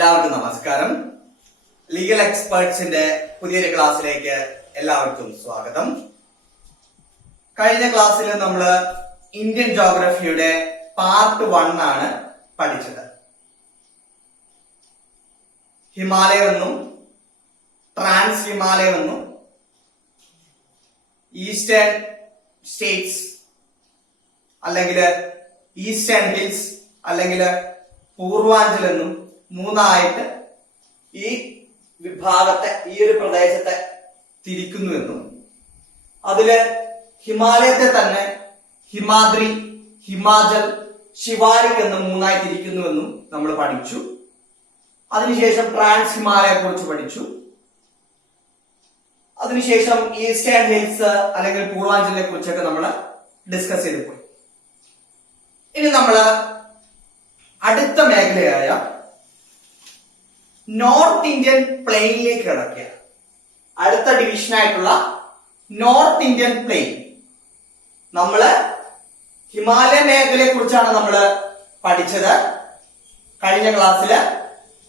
എല്ലാവർക്കും നമസ്കാരം. ലീഗൽ എക്സ്പേർട്സിന്റെ പുതിയൊരു ക്ലാസ്സിലേക്ക് എല്ലാവർക്കും സ്വാഗതം. കഴിഞ്ഞ ക്ലാസ്സിൽ നമ്മൾ ഇന്ത്യൻ ജോഗ്രഫിയുടെ പാർട്ട് 1 ആണ് പഠിച്ചത്. ഹിമാലയമെന്നും ട്രാൻസ് ഹിമാലയമെന്നും ഈസ്റ്റേൺ സ്റ്റേറ്റ്സ് അല്ലെങ്കിൽ ഈസ്റ്റേൺ ഹിൽസ് അല്ലെങ്കിൽ പൂർവാഞ്ചൽ എന്നും മൂന്നായിട്ട് ഈ വിഭാഗത്തെ, ഈ ഒരു പ്രദേശത്തെ തിരിക്കുന്നുവെന്നും അതില് ഹിമാലയത്തെ തന്നെ ഹിമാദ്രി, ഹിമാചൽ, ശിവാലിക് എന്ന് മൂന്നായി തിരിക്കുന്നുവെന്നും നമ്മൾ പഠിച്ചു. അതിനുശേഷം ട്രാൻസ് ഹിമാലയെ കുറിച്ച് പഠിച്ചു. അതിനുശേഷം ഈസ്റ്റേൺ ഹിൽസ് അല്ലെങ്കിൽ പൂർവാഞ്ചലിനെ കുറിച്ചൊക്കെ നമ്മൾ ഡിസ്കസ് ചെയ്തു പോയി. ഇനി നമ്മള് അടുത്ത മേഖലയായ നോർത്ത് ഇന്ത്യൻ പ്ലെയിനിലേക്ക് കിടക്കുക. അടുത്ത ഡിവിഷനായിട്ടുള്ള നോർത്ത് ഇന്ത്യൻ പ്ലെയിൻ. നമ്മള് ഹിമാലയ മേഖലയെ കുറിച്ചാണ് നമ്മൾ പഠിച്ചത് കഴിഞ്ഞ ക്ലാസ്സിൽ.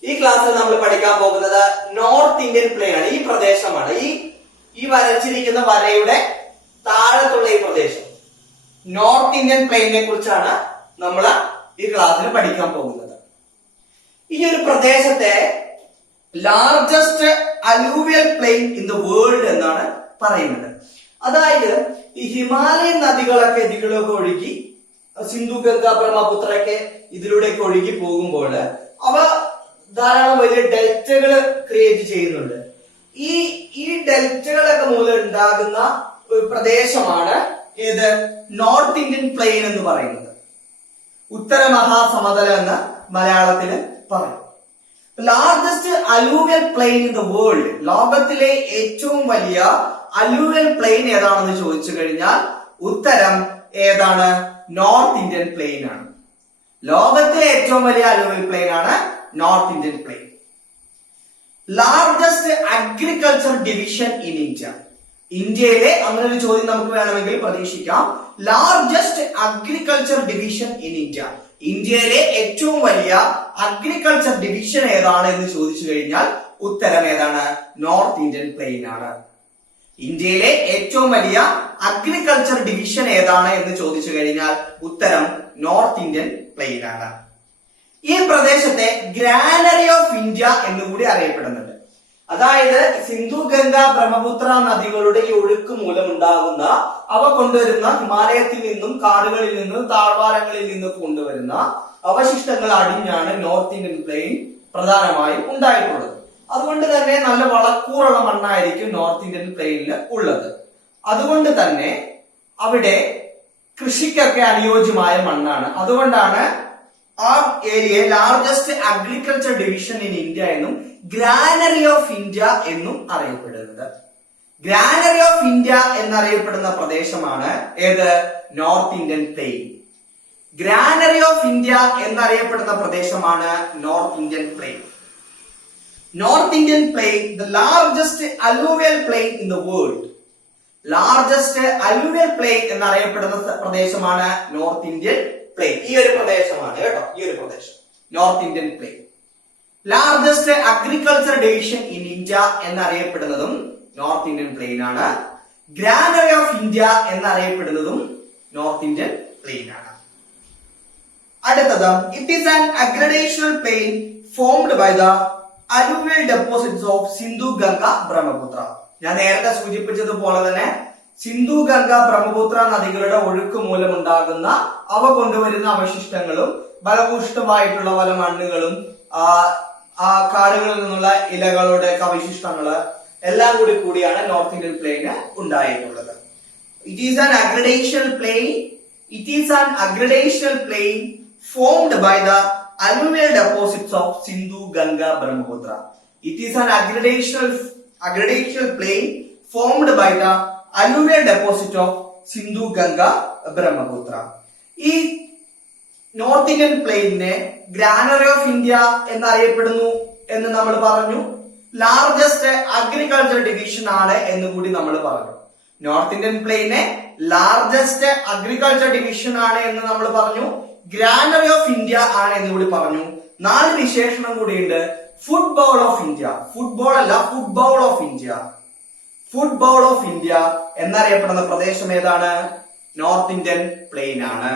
ഈ ക്ലാസ്സിൽ നമ്മൾ പഠിക്കാൻ പോകുന്നത് നോർത്ത് ഇന്ത്യൻ പ്ലെയിൻ ആണ്. ഈ പ്രദേശമാണ്, ഈ വരച്ചിരിക്കുന്ന വരയുടെ താഴത്തുള്ള ഈ പ്രദേശം നോർത്ത് ഇന്ത്യൻ പ്ലെയിനെ കുറിച്ചാണ് നമ്മൾ ഈ ക്ലാസ്സിൽ പഠിക്കാൻ പോകുന്നത്. ഈ ഒരു പ്രദേശത്തെ largest alluvial plain in the world എന്നാണ് പറയുന്നത്. അതായത് ഈ ഹിമാലയൻ നദികളൊക്കെ ഇതിലൊക്കെ ഒഴുകി, സിന്ധു, ഗംഗ, ബ്രഹ്മപുത്രയൊക്കെ ഇതിലൂടെയൊക്കെ ഒഴുകി പോകുമ്പോൾ അവ ധാരാളം വലിയ ഡെൽറ്റകൾ ക്രിയേറ്റ് ചെയ്യുന്നുണ്ട്. ഈ ഡെൽറ്റകളൊക്കെ മൂലം ഉണ്ടാകുന്ന ഒരു പ്രദേശമാണ് ഏത് നോർത്ത് ഇന്ത്യൻ പ്ലെയിൻ എന്ന് പറയുന്നത്. ഉത്തര മഹാസമതലം എന്ന് മലയാളത്തിൽ പറയും. Largest alluvial plain in the world, ലോകത്തിലെ ഏറ്റവും വലിയ അലൂവിയൽ പ്ലെയിൻ ഏതാണെന്ന് ചോദിച്ചു കഴിഞ്ഞാൽ ഉത്തരം ഏതാണ്? നോർത്ത് ഇന്ത്യൻ പ്ലെയിൻ ആണ്. ലോകത്തിലെ ഏറ്റവും വലിയ അലൂവിയൽ പ്ലെയിൻ ആണ് North Indian plain. Largest agriculture division in India. ഇന്ത്യയിലെ അങ്ങനെ ഒരു ചോദ്യം നമുക്ക് വേണമെങ്കിൽ പ്രതീക്ഷിക്കാം. Largest agriculture division in India, ഇന്ത്യയിലെ ഏറ്റവും വലിയ അഗ്രികൾച്ചർ ഡിവിഷൻ ഏതാണ് എന്ന് ചോദിച്ചു കഴിഞ്ഞാൽ ഉത്തരം ഏതാണ്? നോർത്ത് ഇന്ത്യൻ പ്ലെയിൻ ആണ്. ഇന്ത്യയിലെ ഏറ്റവും വലിയ അഗ്രികൾച്ചർ ഡിവിഷൻ ഏതാണ് എന്ന് ചോദിച്ചു കഴിഞ്ഞാൽ ഉത്തരം നോർത്ത് ഇന്ത്യൻ പ്ലെയിൻ ആണ്. ഈ പ്രദേശത്തെ ഗ്രാനറി ഓഫ് ഇന്ത്യ എന്നുകൂടി അറിയപ്പെടുന്നുണ്ട്. അതായത് സിന്ധു, ഗംഗ, ബ്രഹ്മപുത്ര നദികളുടെ ഈ ഒഴുക്ക് മൂലം ഉണ്ടാകുന്ന, അവ കൊണ്ടുവരുന്ന ഹിമാലയത്തിൽ നിന്നും കാടുകളിൽ നിന്നും താഴ്വാരങ്ങളിൽ നിന്നും കൊണ്ടുവരുന്ന അവശിഷ്ടങ്ങൾ അടിഞ്ഞാണ് നോർത്ത് ഇന്ത്യൻ പ്ലെയിൻ പ്രധാനമായും ഉണ്ടായിട്ടുള്ളത്. അതുകൊണ്ട് തന്നെ നല്ല വളക്കൂറുള്ള മണ്ണായിരിക്കും നോർത്ത് ഇന്ത്യൻ പ്ലെയിനിൽ ഉള്ളത്. അതുകൊണ്ട് തന്നെ അവിടെ കൃഷിക്കൊക്കെ അനുയോജ്യമായ മണ്ണാണ്. അതുകൊണ്ടാണ് ആ ഏരിയയെ largest agriculture division in India എന്നും ഗ്രാനറി ഓഫ് ഇന്ത്യ എന്നും അറിയപ്പെടുന്നത്. ഗ്രാനറി ഓഫ് ഇന്ത്യ എന്നറിയപ്പെടുന്ന പ്രദേശമാണ് ഏത്? North Indian plain. Granary of India എന്നറിയപ്പെടുന്ന പ്രദേശമാണ് north Indian plain. North Indian plain, the largest alluvial plain in the world. Largest alluvial plain എന്നറിയപ്പെടുന്ന പ്രദേശമാണ് നോർത്ത് ഇന്ത്യൻ പ്ലെയിൻ. ഈ ഒരു പ്രദേശമാണ് കേട്ടോ, ഈ ഒരു പ്രദേശം north Indian plain. Largest agriculture division in India എന്നറിയപ്പെടുന്നതും നോർത്ത് ഇന്ത്യൻ പ്ലെയിൻ ആണ്. ഗ്രാനറി ഓഫ് ഇന്ത്യ എന്നറിയപ്പെടുന്നതും നോർത്ത് ഇന്ത്യൻ പ്ലെയിൻ ആണ്. അടുത്തത്, it is an aggradational plain formed by the alluvial deposits of Sindhu, Ganga, Brahmaputra. ഞാൻ നേരത്തെ സൂചിപ്പിച്ചതുപോലെ തന്നെ സിന്ധു, ഗംഗ, ബ്രഹ്മപുത്ര നദികളുടെ ഒഴുക്ക് മൂലമുണ്ടാകുന്ന അവ കൊണ്ടുവരുന്ന അവശിഷ്ടങ്ങളും ഫലഭൂഷ്ടമായിട്ടുള്ള പല മണ്ണുകളും ആ കാടുകളിൽ നിന്നുള്ള ഇലകളുടെ അവശിഷ്ടങ്ങള് എല്ലാം കൂടിയാണ് നോർത്ത് ഇന്ത്യൻ പ്ലെയിന് ഉണ്ടായിട്ടുള്ളത്. It is an aggradational plain. It is an aggradational plain formed by the alluvial deposits of Sindhu, Ganga, Brahmaputra. It is an aggradational plain formed by the alluvial deposit of Sindhu, Ganga, Brahmaputra. ഈ നോർത്ത് ഇന്ത്യൻ പ്ലെയിനെ granary of India എന്നറിയപ്പെടുന്നു എന്ന് നമ്മൾ പറഞ്ഞു. Largest agriculture division ആണ് എന്ന് കൂടി നമ്മൾ പറഞ്ഞു. നോർത്ത് ഇന്ത്യൻ പ്ലെയിനെ ലാർജസ്റ്റ് അഗ്രികൾച്ചർ ഡിവിഷൻ ആണ് എന്ന് നമ്മൾ പറഞ്ഞു. ഗ്രാനറി ഓഫ് ഇന്ത്യ ആണ് എന്ന് കൂടി പറഞ്ഞു. 4 വിശേഷണം കൂടിയുണ്ട്. Food bowl of India. ഫുട്ബോൾ അല്ല, food bowl of India. Football of India എന്നറിയപ്പെടുന്ന പ്രദേശം ഏതാണ്? നോർത്ത് ഇന്ത്യൻ പ്ലെയിൻ ആണ്.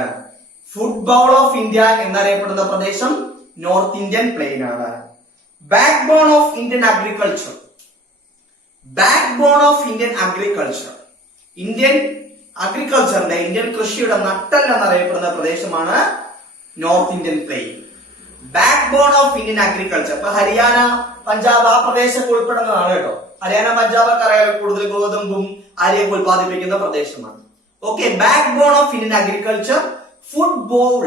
ഫുട്ബോൾ ഓഫ് ഇന്ത്യ എന്നറിയപ്പെടുന്ന പ്രദേശം നോർത്ത് ഇന്ത്യൻ പ്ലെയിൻ ആണ്. Backbone of Indian agriculture. Backbone of Indian agriculture. Indian അഗ്രികൾച്ചറിന്റെ, ഇന്ത്യൻ കൃഷിയുടെ നട്ടെല്ല് എന്നറിയപ്പെടുന്ന പ്രദേശമാണ് north Indian plain. Backbone of Indian agriculture. ഇപ്പൊ ഹരിയാന, പഞ്ചാബ് ആ പ്രദേശമൊക്കെ ഉൾപ്പെടുന്നതാണ് കേട്ടോ. ഹരിയാന, പഞ്ചാബ് ഒക്കെ അറിയാലോ, കൂടുതൽ ഗോതമ്പും അരിയൊക്കെ ഉത്പാദിപ്പിക്കുന്ന പ്രദേശമാണ്. Okay, backbone of Indian agriculture. Football.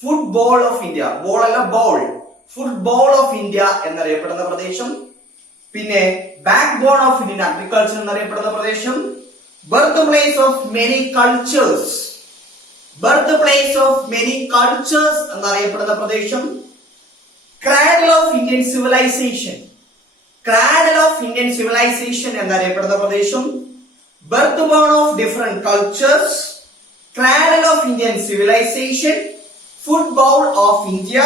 Football of India. Ball അല്ല, ബോൾ. ഫുട്ബോൾ ഓഫ് ഇന്ത്യ എന്നറിയപ്പെടുന്ന പ്രദേശം. പിന്നെ backbone of Indian agriculture എന്നറിയപ്പെടുന്ന പ്രദേശം. Birthplace of many cultures. Birthplace of many cultures എന്നറിയപ്പെടുന്ന പ്രദേശം. Cradle of Indian civilisation. Cradle of Indian civilisation എന്നറിയപ്പെടുന്ന പ്രദേശം. Birth bone of different cultures. Cradle of Indian civilisation. Football of India.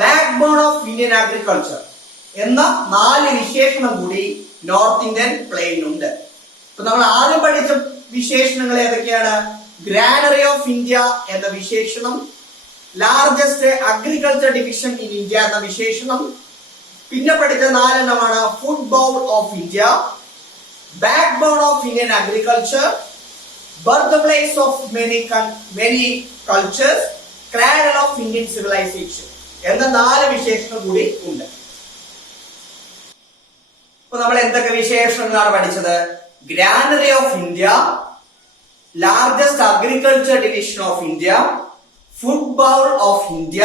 Backbone of Indian agriculture എന്ന 4 വിശേഷണം കൂടി north Indian പ്ലെയിനുണ്ട്. ഇപ്പൊ നമ്മൾ ആദ്യം പഠിച്ച വിശേഷണങ്ങൾ ഏതൊക്കെയാണ്? ഗ്രാനറി ഓഫ് ഇന്ത്യ എന്ന വിശേഷണം, largest agriculture division in India എന്ന വിശേഷണം. പിന്നെ പഠിച്ച 4 എണ്ണമാണ് football of India, backbone of Indian agriculture, birthplace of many cultures, cradle of Indian civilisation എന്ന 4 വിശേഷണം കൂടി ഉണ്ട്. ഇപ്പൊ നമ്മൾ എന്തൊക്കെ വിശേഷണങ്ങളാണ് പഠിച്ചത്? Granary of India, largest agriculture division of India, football of India,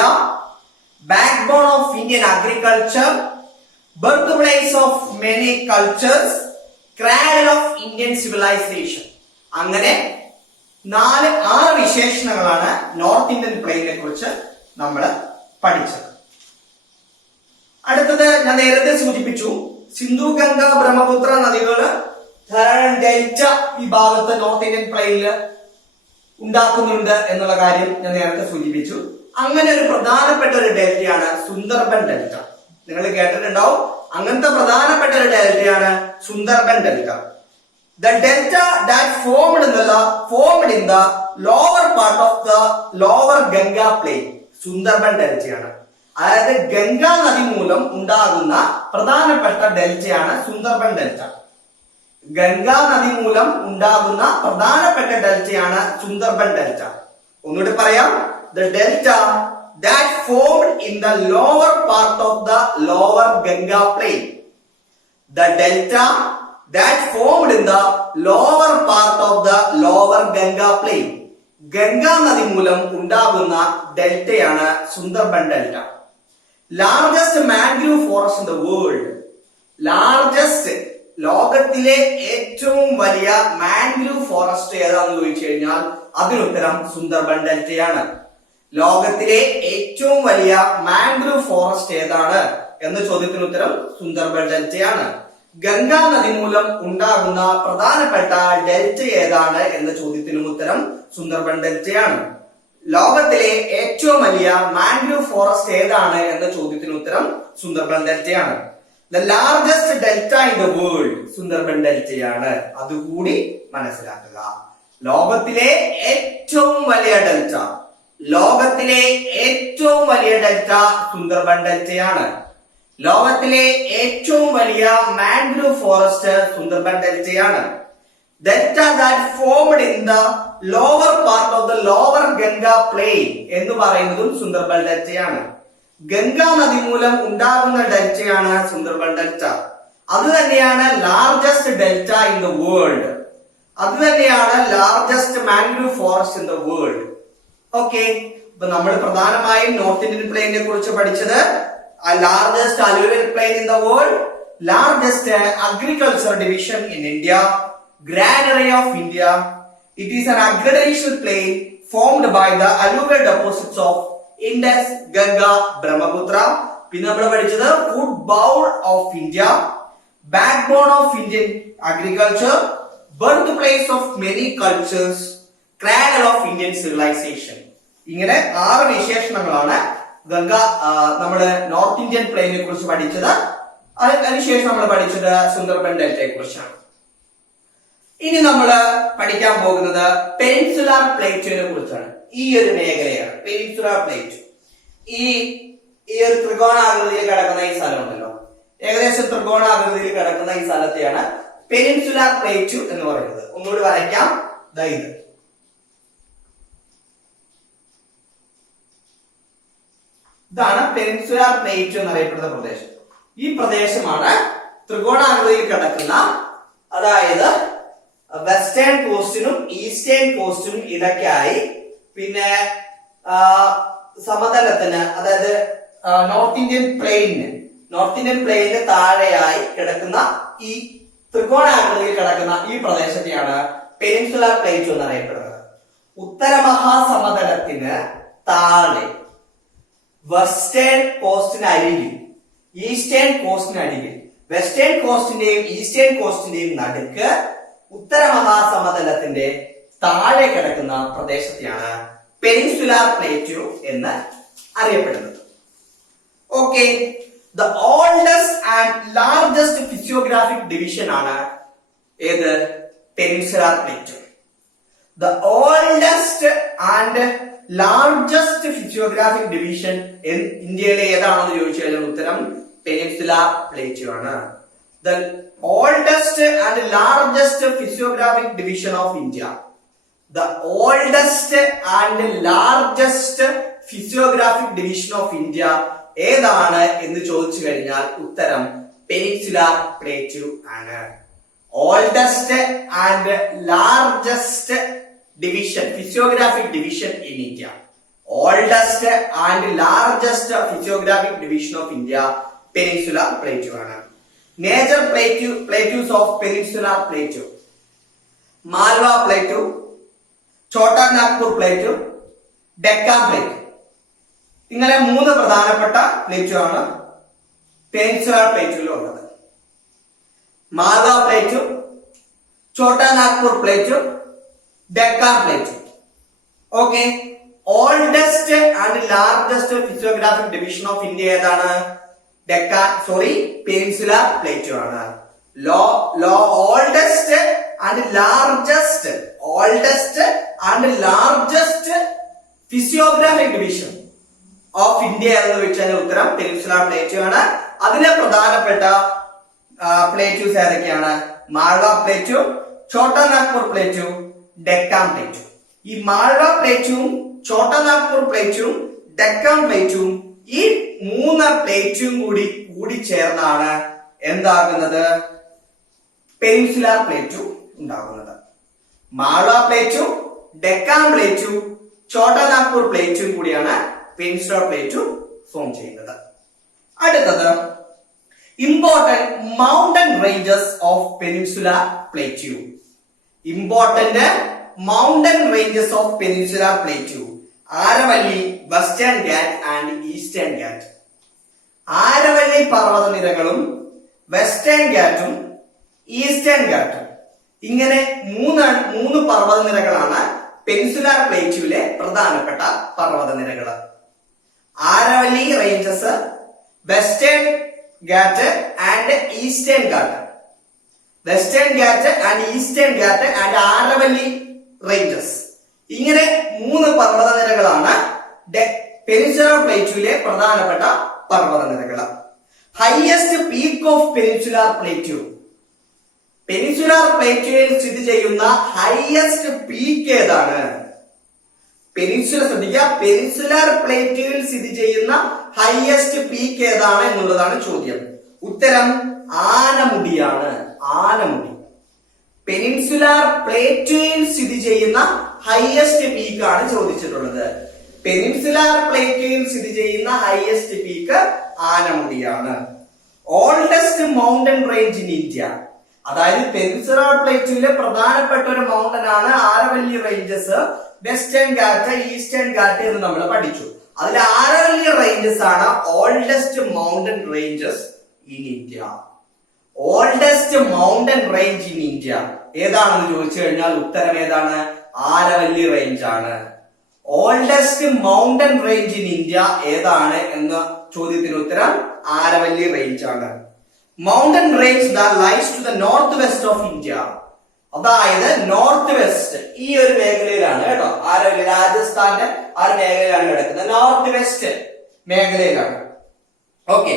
backbone of Indian agriculture, birthplace of many cultures, cradle of Indian civilisation. അങ്ങനെ 6 വിശേഷണങ്ങളാണ് നോർത്ത് ഇന്ത്യൻ പ്ലെയിനെ കുറിച്ച് നമ്മൾ പഠിച്ചത്. അടുത്തത് ഞാൻ നേരത്തെ സൂചിപ്പിച്ചു, സിന്ധു, ഗംഗ, ബ്രഹ്മപുത്ര നദികൾ ധാരാളം ഡെൽറ്റ ഈ ഭാഗത്ത് നോർത്ത് ഇന്ത്യൻ പ്ലെയിനിൽ ഉണ്ടാക്കുന്നുണ്ട് എന്നുള്ള കാര്യം ഞാൻ നേരത്തെ സൂചിപ്പിച്ചു. അങ്ങനെ ഒരു പ്രധാനപ്പെട്ട ഒരു ഡെൽറ്റയാണ് സുന്ദർബൻ ഡെൽറ്റ. നിങ്ങൾ കേട്ടിട്ടുണ്ടാവും, അങ്ങനത്തെ പ്രധാനപ്പെട്ട ഒരു ഡെൽറ്റയാണ് Sundarban delta. The delta that formed in the lower part of the lower Ganga plain, Sundarban ഡെൽറ്റയാണ്. അതായത് ഗംഗാ നദി മൂലം ഉണ്ടാകുന്ന പ്രധാനപ്പെട്ട ഡെൽറ്റയാണ് സുന്ദർബൻ ഡെൽറ്റ. ഗംഗാ നദി മൂലം ഉണ്ടാകുന്ന പ്രധാനപ്പെട്ട ഡെൽറ്റയാണ് സുന്ദർബൻ ഡെൽറ്റ. ഒന്നുകൂടി പറയാം, the delta that formed in the lower part of the lower Ganga plain. The delta that formed in the lower part of the lower Ganga plain. Ganga നദി മൂലം ഉണ്ടാകുന്ന ഡെൽറ്റയാണ് Sundarban delta. Largest mangrove forest in the world. Largest, ലോകത്തിലെ ഏറ്റവും വലിയ mangrove forest ഏതാണെന്ന് ചോദിച്ചു കഴിഞ്ഞാൽ അതിനുത്തരം സുന്ദർബൻ ഡെൽറ്റയാണ്. ലോകത്തിലെ ഏറ്റവും വലിയ മാൻഗ്രൂവ് ഫോറസ്റ്റ് ഏതാണ് എന്ന ചോദ്യത്തിന് ഉത്തരം സുന്ദർബൻ ഡെൽറ്റയാണ്. ഗംഗാ നദി മൂലം ഉണ്ടാകുന്ന പ്രധാനപ്പെട്ട ഡെൽറ്റ ഏതാണ് എന്ന ചോദ്യത്തിനും ഉത്തരം സുന്ദർബൻ ഡെൽറ്റയാണ്. ലോകത്തിലെ ഏറ്റവും വലിയ മാൻഗ്രൂവ് ഫോറസ്റ്റ് ഏതാണ് എന്ന ചോദ്യത്തിന് ഉത്തരം സുന്ദർബൻ ഡെൽറ്റയാണ്. The largest delta in the world Sundarban ഡെൽറ്റയാണ്. അതുകൂടി മനസ്സിലാക്കുക. ലോകത്തിലെ ഏറ്റവും വലിയ ഡെൽറ്റ, ലോകത്തിലെ ഏറ്റവും വലിയ ഡെൽറ്റ സുന്ദർബൻ ഡെൽറ്റയാണ്. ലോകത്തിലെ ഏറ്റവും വലിയ മാൻഗ്രൂവ് ഫോറസ്റ്റ് സുന്ദർബൻ ഡെൽറ്റയാണ്. Delta that formed in the lower part of the lower Ganga plain എന്ന് പറയുന്നതും സുന്ദർബൻ ഡെൽറ്റയാണ്. ഗംഗാ നദി മൂലം ഉണ്ടാകുന്ന ഡെൽറ്റയാണ് സുന്ദർബൻ ഡെൽറ്റ. അത് തന്നെയാണ് largest delta in the world. അത് തന്നെയാണ് largest mangrove forest in the world. Okay, ഇപ്പൊ നമ്മൾ പ്രധാനമായും നോർത്ത് ഇന്ത്യൻ പ്ലെയിനെ കുറിച്ച് പഠിച്ചത് largest alluvial plain in the world, largest agriculture division in India, granary of India. It is an agricultural plain formed by the alluvial deposits of Indus, Ganga, Brahmaputra. പിന്നെ നമ്മൾ പഠിച്ചത് football of India, backbone of Indian agriculture, birthplace of many cultures, cradle of Indian civilization. ഇങ്ങനെ 6 വിശേഷണങ്ങളാണ് ഗംഗ നമ്മുടെ north Indian പ്ലെയിനെ കുറിച്ച് പഠിച്ചത്. അതിനുശേഷം നമ്മൾ പഠിച്ചത് സുന്ദർബൻ ഡെൽറ്റയെ കുറിച്ചാണ്. ഇനി നമ്മൾ പഠിക്കാൻ പോകുന്നത് പെനിൻസുലാർ പ്ലേറ്റുവിനെ കുറിച്ചാണ്. ഈ ഒരു മേഖലയാണ് പെനിൻസുലാർ പ്ലേറ്റ്. ഈ ഒരു ത്രികോണാകൃതിയിൽ കിടക്കുന്ന ഈ സ്ഥലം ഉണ്ടല്ലോ, ഏകദേശം ത്രികോണാകൃതിയിൽ കിടക്കുന്ന ഈ സ്ഥലത്തെയാണ് പെനിൻസുലാർ പ്ലേറ്റ് എന്ന് പറയുന്നത്. ഒന്നുകൂടി വരയ്ക്കാം. ഇത് ഇതാണ് പെനിൻസുലാർ പ്ലേറ്റ് എന്നറിയപ്പെടുന്ന പ്രദേശം. ഈ പ്രദേശമാണ് ത്രികോണാകൃതിയിൽ കിടക്കുന്ന, അതായത് വെസ്റ്റേൺ കോസ്റ്റിനും ഈസ്റ്റേൺ കോസ്റ്റിനും ഇടയ്ക്കായി, പിന്നെ സമതലത്തിന്, അതായത് നോർത്ത് ഇന്ത്യൻ പ്ലെയിനിന് താഴെയായി കിടക്കുന്ന ഈ ത്രികോണാകൃതിയിൽ കിടക്കുന്ന ഈ പ്രദേശത്തെയാണ് പെനിൻസുലാർ പ്ലേറ്റ് എന്നറിയപ്പെടുന്നത്. ഉത്തര മഹാസമതലത്തിന് താഴെ വെസ്റ്റേൺ കോസ്റ്റിന് അരികിൽ, ഈസ്റ്റേൺ കോസ്റ്റിന് അരികിൽ, വെസ്റ്റേൺ കോസ്റ്റിന്റെയും ഈസ്റ്റേൺ കോസ്റ്റിന്റെയും നടുക്ക് ഉത്തര മഹാസമതലത്തിന്റെ താഴെ കിടക്കുന്ന പ്രദേശത്തെയാണ് പെനിൻസുലാർ പ്ലേറ്റ്യൂ എന്ന് അറിയപ്പെടുന്നത്. Okay, the oldest and largest physiographic division ആണ് ഏത്? Peninsular plateau. The oldest and largest physiographic division ഇന്ത്യയിലെ ഏതാണെന്ന് ചോദിച്ചു കഴിഞ്ഞാൽ ഉത്തരം പെനിൻസുലാർ പ്ലേറ്റ്യൂ ആണ്. The oldest and largest physiographic division of India. The oldest and largest physiographic division of India ഏതാണ് എന്ന് ചോദിച്ചു കഴിഞ്ഞാൽ ഉത്തരം പെനിൻസുലാർ പ്ലേറ്റ്യൂ ആണ്. Oldest and largest division, physiographic division in India. Oldest and largest physiographic division of India peninsular plateau ആണ്. Major plateaus of Peninsular Plateau: Malwa Plateau, Chota Nagpur Plateau, Deccan Plateau. ഇങ്ങനെ മൂന്ന് പ്രധാനപ്പെട്ട plateau ആണ് peninsular പ്ലേറ്റുവിലുള്ളത്. Malwa plateau, Chota Nagpur plateau, Deccan plateau. Okay, oldest and largest physiographic division of India ഏതാണ്? Peninsular plateau ആണ്. Oldest and largest physiographic division of India എന്ന് വെച്ചാൽ ഉത്തരം പെനിൻസുലാർ പ്ലേറ്റു ആണ്. അതിലെ പ്രധാനപ്പെട്ട പ്ലേറ്റ്യൂസ് ഏതൊക്കെയാണ്? Malwa plateau, Chota Nagpur plateau, Deccan plateau. ഈ മാൾവ പ്ലേറ്റുവും ചോട്ടാ നാഗ്പൂർ പ്ലേറ്റുവും ഡെക്കാൻ പ്ലേറ്റുവും ഈ മൂന്ന് പ്ലേറ്റും കൂടി ചേർന്നാണ് എന്താകുന്നത്? പെനിൻസുലാർ പ്ലേറ്റു ഉണ്ടാകുന്നത്. മാൾവ പ്ലേറ്റു, ഡെക്കാൻ പ്ലേറ്റു, ചോട്ടാ നാഗ്പൂർ പ്ലേറ്റും കൂടിയാണ് പെനിൻസുലാർ പ്ലേറ്റു ഫോം ചെയ്യുന്നത്. അടുത്തത് important mountain ranges of peninsular plateau. Important mountain ranges of peninsular plateau: Aravalli, Western Ghat and Eastern Ghat. Aravalli പർവ്വതനിരകളും വെസ്റ്റേൺ ഗാറ്റും ഈസ്റ്റേൺ ഗാറ്റും, ഇങ്ങനെ മൂന്ന് പർവ്വതനിരകളാണ് പെനിൻസുലാർ പ്ലേറ്റ്യൂവിലെ പ്രധാനപ്പെട്ട പർവ്വതനിരകൾ. Aravalli ranges, Western Ghat and Eastern Ghat. Western Ghat and Eastern Gat and Aravalli ranges, ഇങ്ങനെ മൂന്ന് പർവ്വതനിരകളാണ് പെനിൻസുലാർ പ്ലേറ്റ്യൂവിലെ പ്രധാനപ്പെട്ട പർവ്വതനിരകൾ. Highest peak of peninsular plateau. Peninsular പ്ലേറ്റ്യൂവിൽ സ്ഥിതി ചെയ്യുന്ന ഹൈയസ്റ്റ് പീക്ക് ഏതാണ്? പെനിൻസുലാർ പ്ലേറ്റ്യൂവിൽ സ്ഥിതി ചെയ്യുന്ന ഹൈയസ്റ്റ് പീക്ക് ഏതാണ് എന്നുള്ളതാണ് ചോദ്യം. ഉത്തരം ആനമുടിയാണ്. ആനമുടി. പെനിൻസുലാർ പ്ലേറ്റ്യൂവിൽ സ്ഥിതി ചെയ്യുന്ന ഹൈയസ്റ്റ് പീക്ക് ആണ് ചോദിച്ചിട്ടുള്ളത്. പെനിൻസുലാർ പ്ലേറ്റ്യൂവിൽ സ്ഥിതി ചെയ്യുന്ന ഹൈയസ്റ്റ് പീക്ക് ആനമുടിയാണ്. Oldest mountain range in India. അതായത് പെനിൻസുലാർ പ്ലേറ്റ്യൂവിലെ പ്രധാനപ്പെട്ട ഒരു മൗണ്ടൻ ആണ് Aravalli ranges, Western Gat, Eastern Ghat എന്ന് നമ്മൾ പഠിച്ചു. അതിൽ ആരവല്ലി റേഞ്ചസ് ആണ് oldest mountain ranges in India. Oldest mountain range in India ഏതാണെന്ന് ചോദിച്ചു കഴിഞ്ഞാൽ ഉത്തരം ഏതാണ്? ആരവല്ലി റേഞ്ച് ആണ്. Oldest mountain range in India ഏതാണ് എന്ന ചോദ്യത്തിന് ഉത്തരം ആരവല്ലി റേഞ്ച് ആണ്. Mountain range that lies to the north west of India, അതായത് നോർത്ത് വെസ്റ്റ് ഈ ഒരു മേഖലയിലാണ് കേട്ടോ. ആരവല്ലി രാജസ്ഥാന്റെ ആ ഒരു മേഖലയിലാണ് കിടക്കുന്നത്, നോർത്ത് വെസ്റ്റ് മേഖലയിലാണ്. Okay,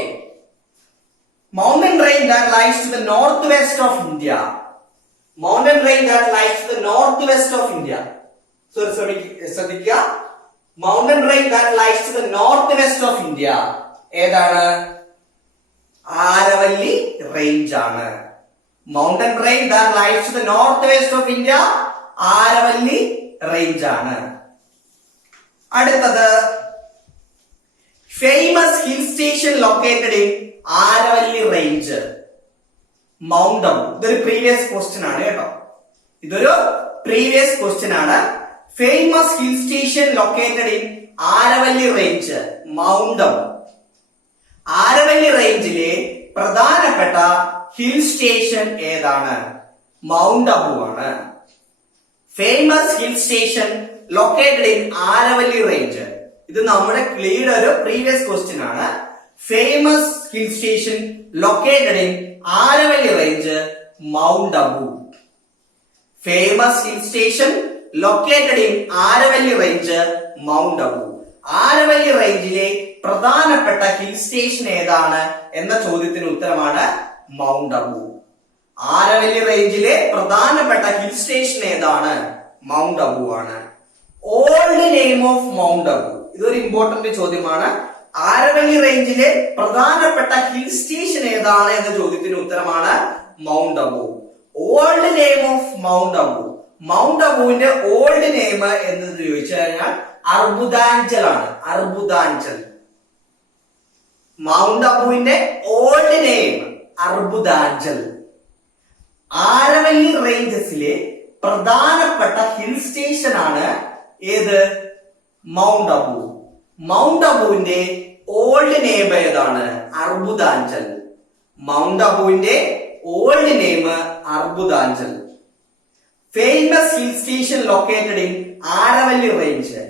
mountain range that lies to the north west of India. Mountain range that lies to the north west of India. ശ്രദ്ധിക്കുക, mountain range that lies to the north west of India ഏതാണ്? Aravalli range ആണ്. Mountain range that lies to the north west of India Aravalli range ആണ്. അടുത്തത് famous hill station located in Aravalli range. Mount Abu. ഇതൊരു previous question ആണ് കേട്ടോ. ഇതൊരു previous question ആണ്. Famous hill station located in Aravalli range, Mount Abu. Aravalli റേഞ്ചിലെ പ്രധാനപ്പെട്ട ഹിൽ സ്റ്റേഷൻ ഏതാണ്? മൗണ്ട് അബു ആണ്. Famous hill station located in Aravalli range. ഇത് നമ്മുടെ ക്ലിയർ ഒരു പ്രീവിയസ് ക്വസ്റ്റ്യൻ ആണ്. Famous hill station located in Aravalli range, Mount Abu. Famous hill station located in Aravalli range, Mount Abu. Aravalli റേഞ്ചിലെ പ്രധാനപ്പെട്ട ഹിൽ സ്റ്റേഷൻ ഏതാണ് എന്ന ചോദ്യത്തിന് ഉത്തരമാണ് മൗണ്ട് അബു. ആരവല്ലി റേഞ്ചിലെ പ്രധാനപ്പെട്ട ഹിൽ സ്റ്റേഷൻ ഏതാണ്? മൗണ്ട് അബു ആണ്. Old name of Mount Abu. ഇതൊരു ഇമ്പോർട്ടന്റ് ചോദ്യമാണ്. ആരവല്ലി റേഞ്ചിലെ പ്രധാനപ്പെട്ട ഹിൽ സ്റ്റേഷൻ ഏതാണ് എന്ന ചോദ്യത്തിന് ഉത്തരമാണ് Mount Abu. Old name of Mount Abu. Mount അബുവിന്റെ ഓൾഡ് നെയിം എന്ന് ചോദിച്ചു കഴിഞ്ഞാൽ അർബുദാഞ്ചൽ ആണ്. അർബുദാഞ്ചൽ. മൗണ്ട് അബുവിന്റെ ഓൾഡ് നെയിം അർബുദാഞ്ചൽ. ആരവല്ലി റേഞ്ചസിലെ പ്രധാനപ്പെട്ട ഹിൽ സ്റ്റേഷൻ ആണ് ഏത്? മൗണ്ട് അബു. മൗണ്ട് അബുവിന്റെ ഓൾഡ് നെയിം ഏതാണ്? അർബുദാഞ്ചൽ. മൗണ്ട് അബുവിന്റെ old name Arbudanchal. Famous hill station located in Aravalli range.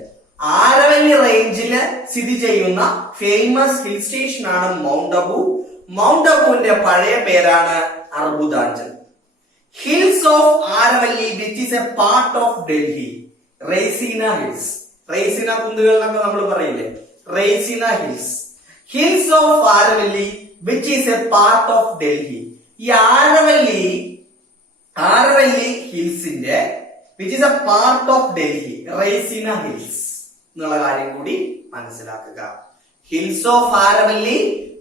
Aravalli റേഞ്ചില് സ്ഥിതി ചെയ്യുന്ന ഫേമസ് ഹിൽ സ്റ്റേഷൻ ആണ് മൗണ്ട് അബു. മൗണ്ട് അബുവിന്റെ പഴയ പേരാണ് Arbudanchal. Hills of Aravalli which is a part of Delhi. Raisina hills. Raisina കുന്നുകൾ എന്നൊക്കെ നമ്മൾ പറയില്ലേ, Raisina hills. Hills of Aravalli which is a part of Delhi. ഈ ആരവല്ലി ഹിൽസിന്റെ which is a part of Delhi, Raisina hills എന്നുള്ള കാര്യം കൂടി മനസ്സിലാക്കുക. Hills of Aravalli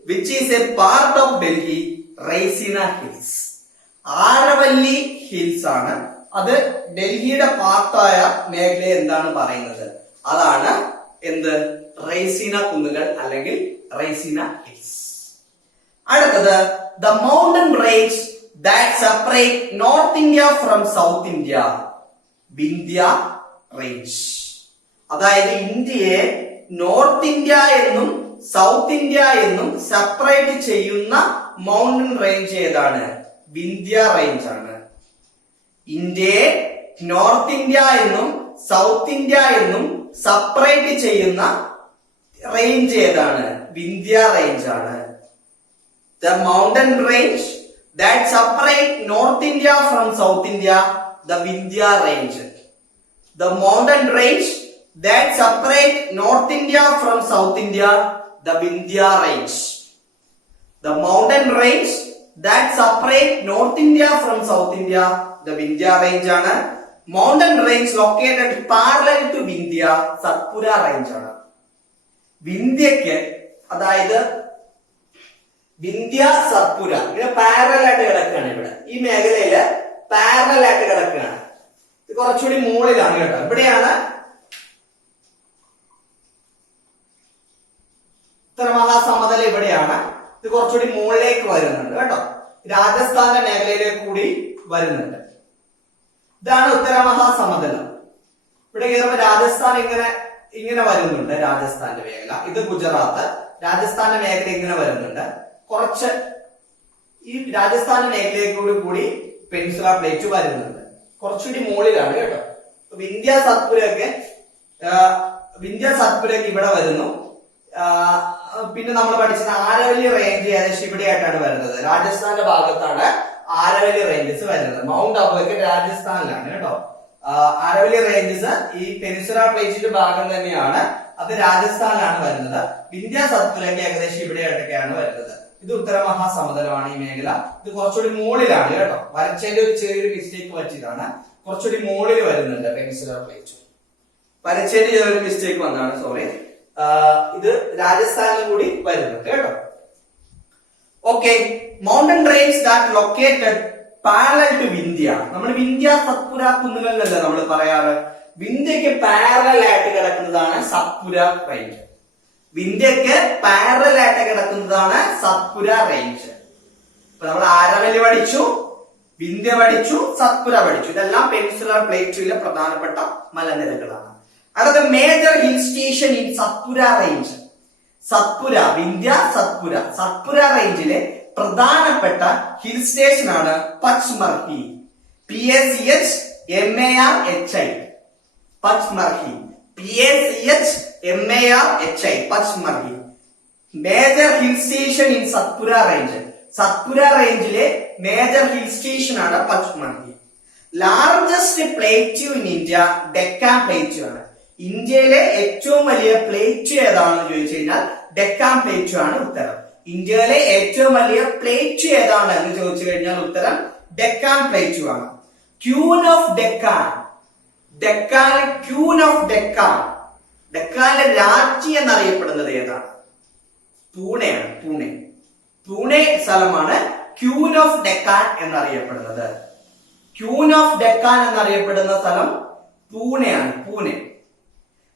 which is a part of Delhi, Raisina hills. Aravalli hills ആണ്, അത് ഡൽഹിയുടെ പാർട്ടായ മേഖലയെ എന്താണ് പറയുന്നത്? അതാണ് എന്ത്? റെയ്സീന കുന്നുകൾ അല്ലെങ്കിൽ റെയ്സീന ഹിൽസ്. അടുത്തത് the mountain range that separate north India from south India, Vindhya range. അതായത് ഇന്ത്യയെ നോർത്ത് ഇന്ത്യ എന്നും സൗത്ത് ഇന്ത്യ എന്നും സെപ്പറേറ്റ് ചെയ്യുന്ന മൗണ്ടൻ റേഞ്ച് ഏതാണ്? വിന്ധ്യ റേഞ്ച് ആണ്. ഇന്ത്യയെ നോർത്ത് ഇന്ത്യ എന്നും സൗത്ത് ഇന്ത്യ എന്നും സെപ്പറേറ്റ് ചെയ്യുന്ന റേഞ്ച് ഏതാണ്? വിന്ധ്യ റേഞ്ച് ആണ്. The mountain range that separate north India from south India, the Vindhya range. The mountain range that separate North India from South India, the Vindhya range. The mountain range that separate North India from South India, the Vindhya range ആണ്. Mountain range located parallel to Vindhya, Satpura range ആണ്. വിന്ധ്യക്ക്, അതായത് വിന്ധ്യ സത്പുര ഇങ്ങനെ parallel ആയിട്ട് കിടക്കുകയാണ്. ഇവിടെ ഈ മേഖലയില് parallel ആയിട്ട് കിടക്കുകയാണ്. ഇത് കുറച്ചുകൂടി മുകളിലാണ് കേട്ടോ. ഇവിടെയാണ് ഉത്തരമഹാസമതല, ഇവിടെയാണ്. ഇത് കുറച്ചുകൂടി മുകളിലേക്ക് വരുന്നുണ്ട് കേട്ടോ. രാജസ്ഥാന്റെ മേഖലയിലേക്ക് കൂടി വരുന്നുണ്ട്. ഇതാണ് ഉത്തരമഹാസമതല. ഇവിടെ കയറുമ്പോൾ രാജസ്ഥാൻ ഇങ്ങനെ വരുന്നുണ്ട്. രാജസ്ഥാന്റെ മേഖല ഇത് ഗുജറാത്ത്. രാജസ്ഥാന്റെ മേഖല ഇങ്ങനെ വരുന്നുണ്ട്. കുറച്ച് ഈ രാജസ്ഥാന്റെ മേഖലയിലേക്ക് കൂടി പെനിൻസുല പ്ലേറ്റ് വരുന്നുണ്ട്. കുറച്ചുകൂടി മുകളിലാണ് കേട്ടോ. വിന്ധ്യ സത്പുരയൊക്കെ വിന്ധ്യ സത്പുരയ്ക്ക് ഇവിടെ വരുന്നു. പിന്നെ നമ്മൾ പഠിച്ചത് ആരവല്ലി റേഞ്ച് ഏകദേശം ഇവിടെയായിട്ടാണ് വരുന്നത്. രാജസ്ഥാന്റെ ഭാഗത്താണ് ആരവല്ലി റേഞ്ചസ് വരുന്നത്. മൗണ്ട് അബുയൊക്കെ രാജസ്ഥാനിലാണ് കേട്ടോ. ആരവല്ലി റേഞ്ചസ് ഈ പെനിൻസുല പ്ലേറ്റിന്റെ ഭാഗം തന്നെയാണ്, അത് രാജസ്ഥാനിലാണ് വരുന്നത്. വിന്ധ്യ സത്പുരയ്ക്ക് ഏകദേശം ഇവിടെയായിട്ടൊക്കെയാണ് വരുന്നത്. ഇത് ഉത്തര മഹാസമുദ്രമാണ് ഈ മേഖല. ഇത് കുറച്ചുകൂടി മുകളിലാണ് കേട്ടോ. വരച്ചതിന്റെ ഒരു ചെറിയൊരു മിസ്റ്റേക്ക് പറ്റിയതാണ്. കുറച്ചുകൂടി മുകളിൽ വരുന്നുണ്ട് പെനിൻസുല പ്ലേറ്റ്. വരച്ചതിന്റെ ചെറിയൊരു മിസ്റ്റേക്ക് വന്നതാണ്, സോറി. ഇത് രാജസ്ഥാനിൽ കൂടി വരുന്നുണ്ട് കേട്ടോ. Okay, mountain range that located parallel to Vindhya. നമ്മൾ വിന്ധ്യ സത്പുര കുന്നുകളിലല്ല നമ്മൾ പറയാറ്. വിന്ധ്യക്ക് പാരലൽ ആയിട്ട് കിടക്കുന്നതാണ് സത്പുര റേഞ്ച്. വിന്ധ്യക്ക് പാരലൽ ആയിട്ട് കിടക്കുന്നതാണ് സത്പുര റേഞ്ച്. ഇപ്പൊ നമ്മൾ ആരവല്ലി പഠിച്ചു, വിന്ധ്യ പഠിച്ചു, സത്പുര പഠിച്ചു. ഇതെല്ലാം പെനിൻസുലർ പ്ലേറ്റിലെ പ്രധാനപ്പെട്ട മലനിരകളാണ്. അടുത്ത major hill station in Satpura range. Satpura, Vindhya Satpura, Satpura റേഞ്ചിലെ പ്രധാനപ്പെട്ട ഹിൽ സ്റ്റേഷൻ ആണ് Pachmarhi. PACHMARHI, Pachmarhi. PACHMARHI, Pachmarhi. Major hill station in Satpura range. Satpura റേഞ്ചിലെ മേജർ ഹിൽ സ്റ്റേഷൻ ആണ് Pachmarhi. Largest plateau in India Deccan plateau ആണ്. ഇന്ത്യയിലെ ഏറ്റവും വലിയ പ്ലേറ്റ് ഏതാണെന്ന് ചോദിച്ചു കഴിഞ്ഞാൽ ഡെക്കാൻ പ്ലേറ്റ്യൂ ആണ് ഉത്തരം. ഇന്ത്യയിലെ ഏറ്റവും വലിയ പ്ലേറ്റ് ഏതാണ് എന്ന് ചോദിച്ചു കഴിഞ്ഞാൽ ഉത്തരം ഡെക്കാൻ പ്ലേറ്റ്യൂ ആണ്. Queen of Deccan, Deccan, queen of Deccan, ഡെക്കാനിലെ രാജ്ഞി എന്നറിയപ്പെടുന്നത് ഏതാണ്? പൂനെയാണ്. പൂനെ, പൂനെ സ്ഥലമാണ് ക്യൂൻ ഓഫ് ഡെക്കാൻ എന്നറിയപ്പെടുന്നത്. ക്യൂൻ ഓഫ് ഡെക്കാൻ എന്നറിയപ്പെടുന്ന സ്ഥലം പൂനെയാണ്, Pune.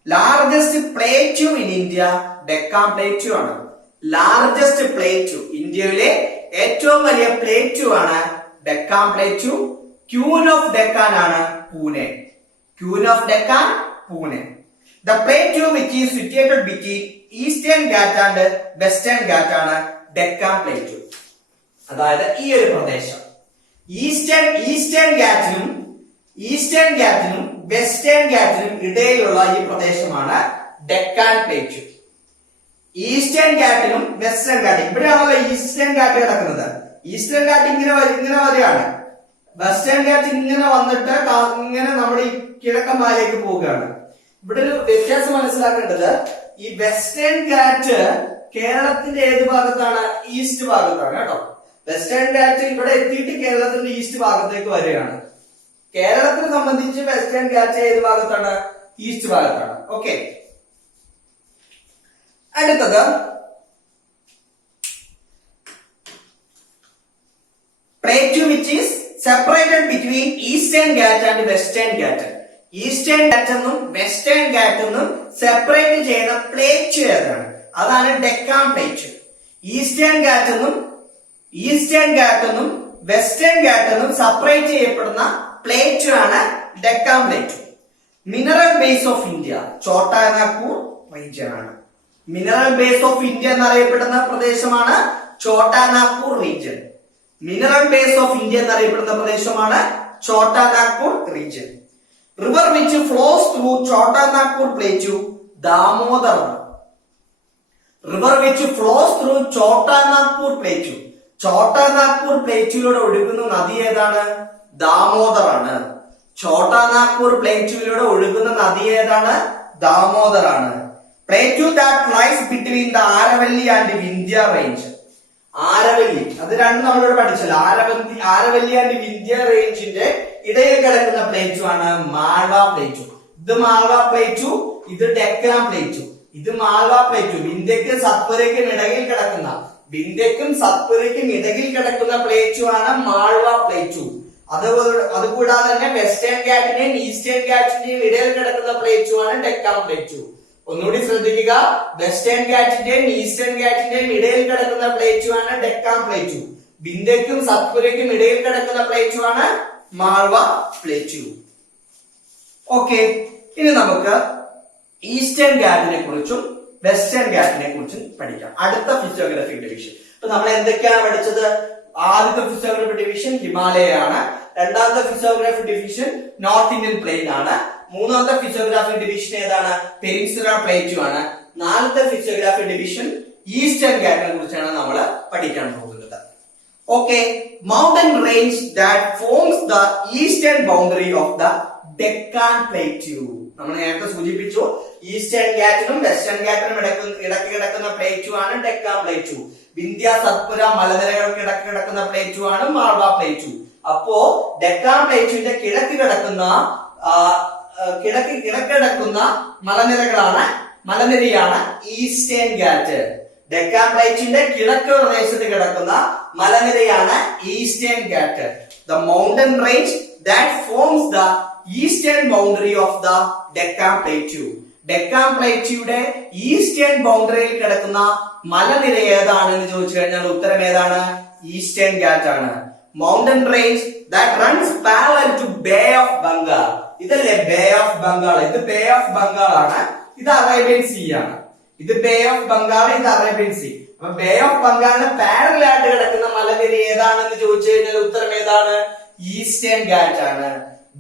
Largest plateau in India Deccan plateau ആണ്. ലാർജസ്റ്റ് പ്ലേറ്റ്യൂ, ഇന്ത്യയിലെ ഏറ്റവും വലിയ പ്ലേറ്റ്യൂ ആണ് Deccan plateau. Queen of Deccan ആണ് Pune. Queen of Deccan Pune. The plateau which is situated between Eastern Gat and Western Ghat ആണ് ഡെക്കാൻ പ്ലേറ്റ്യൂ. അതായത് ഈ ഒരു പ്രദേശം ഈസ്റ്റേൺ ഗാറ്റിനും വെസ്റ്റേൺ ഗാറ്റിനും ഇടയിലുള്ള ഈ പ്രദേശമാണ് ഡെക്കാൻ പ്ലേറ്റ്യൂ. ഈസ്റ്റേൺ ഗാറ്റിനും വെസ്റ്റേൺ ഗാറ്റും, ഇവിടെയാണല്ലോ ഈസ്റ്റേൺ ഗാറ്റ് കിടക്കുന്നത്. ഈസ്റ്റേൺ ഗാറ്റ് ഇങ്ങനെ വരികയാണ്, വെസ്റ്റേൺ ഗാറ്റ് ഇങ്ങനെ വന്നിട്ട് ഇങ്ങനെ നമ്മുടെ ഈ കിഴക്കൻ മലയിലേക്ക് പോവുകയാണ്. ഇവിടെ ഒരു വ്യത്യാസം മനസ്സിലാക്കേണ്ടത്, ഈ വെസ്റ്റേൺ ഗാറ്റ് കേരളത്തിന്റെ ഏത് ഭാഗത്താണ്? ഈസ്റ്റ് ഭാഗത്താണ് കേട്ടോ. വെസ്റ്റേൺ ഗാറ്റ് ഇവിടെ എത്തിയിട്ട് കേരളത്തിന്റെ ഈസ്റ്റ് ഭാഗത്തേക്ക് വരികയാണ്. കേരളത്തിനെ സംബന്ധിച്ച് വെസ്റ്റേൺ ഗാറ്റ് ഏത് ഭാഗത്താണ്? ഈസ്റ്റ് ഭാഗത്താണ്. ഓക്കെ, അടുത്തത് plateau which is separated between Eastern Gat and Western Gat. Eastern Ghat എന്നും വെസ്റ്റേൺ ഗാറ്റ് എന്നും സെപ്പറേറ്റ് ചെയ്യുന്ന പ്ലേറ്റ്യൂ ഏതാണ്? അതാണ് ഡെക്കാൻ പ്ലേറ്റ്യൂ. ഈസ്റ്റേൺ ഗാറ്റ് എന്നും വെസ്റ്റേൺ ഗാറ്റ് എന്നും സെപ്പറേറ്റ് ചെയ്യപ്പെടുന്ന പ്ലേറ്റ്യൂ ആണ് Deccan plateau. Mineral base of India Chota Nagpur region ആണ്. മിനറൽ ബേസ് ഓഫ് ഇന്ത്യ എന്നറിയപ്പെടുന്ന പ്രദേശമാണ് Chota Nagpur region. Mineral base of India എന്നറിയപ്പെടുന്ന പ്രദേശമാണ് Chota Nagpur region. River which flows through Chota Nagpur plateau Damodar. River which flows through Chota Nagpur plateau. Chota Nagpur പ്ലേറ്റ്യൂയിലൂടെ ഒഴുകുന്ന നദി ഏതാണ്? ദാമോദർ ആണ്. ഛോട്ടാ നാഗ്പൂർ പ്ലേറ്റ്യൂയിലൂടെ ഒഴുകുന്ന നദി ഏതാണ്? ദാമോദർ ആണ്. Plateau that lies between the Aravalli and Vindhya range. Aravalli, അത് രണ്ടും നമ്മളിവിടെ പഠിച്ചല്ലോ. ആരവല്ലി ആൻഡ് വിന്ധ്യ റേഞ്ചിന്റെ ഇടയിൽ കിടക്കുന്ന പ്ലേറ്റ്യൂ ആണ് മാൾവ പ്ലേറ്റ്യൂ. ഇത് മാൾവ പ്ലേറ്റ്യൂ, ഇത് ഡെക്കാൻ പ്ലേറ്റ്യൂ. ഇത് മാൾവ പ്ലേറ്റ്യൂ. വിന്ധ്യക്കും സത്പുരയ്ക്കും ഇടയിൽ കിടക്കുന്ന പ്ലേറ്റ്യൂ ആണ് മാൾവ പ്ലേറ്റ്യൂ. അതുകൂടാതെ തന്നെ വെസ്റ്റേൺ ഗാറ്റിന്റെയും ഈസ്റ്റേൺ ഗാറ്റിന്റെയും ഇടയിൽ കിടക്കുന്ന പ്ലേറ്റ്യൂ ആണ് ഡെക്കാൻ പ്ലേറ്റ്യൂ. ഒന്നുകൂടി ശ്രദ്ധിക്കുക, വെസ്റ്റേൺ ഗാറ്റിന്റെയും ഈസ്റ്റേൺ ഗാറ്റിന്റെയും ഇടയിൽ കിടക്കുന്ന പ്ലേറ്റ്യൂ ആണ് ഡെക്കാൻ പ്ലേറ്റ്യൂ. വിന്ധ്യക്കും സത്പുരയ്ക്കും ഇടയിൽ കിടക്കുന്ന പ്ലേറ്റ്യൂ ആണ് മാൾവ പ്ലേറ്റ്യൂ. ഓക്കെ, ഇനി നമുക്ക് ഈസ്റ്റേൺ ഗാറ്റിനെ കുറിച്ചും വെസ്റ്റേൺ ഗാറ്റിനെ കുറിച്ചും പഠിക്കാം. അടുത്ത ഫിസിയോഗ്രാഫി ഡിവിഷൻ. ഇപ്പൊ നമ്മൾ എന്തൊക്കെയാണ് പഠിച്ചത്? ആദ്യത്തെ ഫിസിയോഗ്രാഫി ഡിവിഷൻ ഹിമാലയ ആണ്. രണ്ടാമത്തെ physiography division North Indian plain ആണ്. മൂന്നാമത്തെ ഫിസിയോഗ്രാഫിക് ഡിവിഷൻ ഏതാണ്? പെനിൻസുലർ പ്ലേറ്റു ആണ്. നാലാമത്തെ ഫിസിയോഗ്രാഫിക് ഡിവിഷൻ ഈസ്റ്റേൺ ഗാറ്റിനെ കുറിച്ചാണ് നമ്മൾ പഠിക്കാൻ പോകുന്നത്. Okay, mountain range that forms the eastern boundary of the Deccan plateau. നമ്മൾ നേരത്തെ സൂചിപ്പിച്ചു, ഈസ്റ്റേൺ ഗാറ്റിനും വെസ്റ്റേൺ ഗാറ്റിനും ഇടയ്ക്ക് കിടക്കുന്ന പ്ലേറ്റ്യൂ ആണ് ഡെക്കാൻ പ്ലേറ്റ്യൂ. വിന്ധ്യ സത്പുര മലനിരകൾക്ക് ഇടയ്ക്ക് കിടക്കുന്ന പ്ലേറ്റ്യൂ ആണ് മാൾവ പ്ലേറ്റ്യൂ. അപ്പോ ഡെക്കാൻ പ്ലേറ്റ്യൂവിന്റെ കിഴക്ക് കിടക്കുന്ന മലനിരയാണ് ഈസ്റ്റേൺ ഗാറ്റ്. ഡെക്കാൻ പ്ലേറ്റ്യൂവിന്റെ കിഴക്ക് പ്രദേശത്ത് കിടക്കുന്ന മലനിരയാണ് Eastern Ghat. The mountain range that forms the eastern boundary of the Deccan plateau. Deccan പ്ലേറ്റ്യൂയുടെ ഈസ്റ്റേൺ ബൗണ്ടറിയിൽ കിടക്കുന്ന മലനിര ഏതാണെന്ന് ചോദിച്ചു കഴിഞ്ഞാൽ ഉത്തരം ഏതാണ്? ഈസ്റ്റേൺ ഗാറ്റ് ആണ്. Mountain range that runs parallel to Bay of Bengal. ഇതല്ലേ ബേ ഓഫ് ബംഗാൾ? ഇത് ബേ ഓഫ് ബംഗാൾ ആണ്, ഇത് അറേബ്യൻ സീ ആണ്. ഇത് ബേ ഓഫ് ബംഗാൾ, ഇത് അറേബ്യൻ സീ. അപ്പൊ ബേ ഓഫ് ബംഗാളിന് പാരലൽ ആയിട്ട് കിടക്കുന്ന മലനിര ഏതാണെന്ന് ചോദിച്ചു കഴിഞ്ഞാൽ ഉത്തരം ഏതാണ്? ഈസ്റ്റേൺ ഗാറ്റ് ആണ്.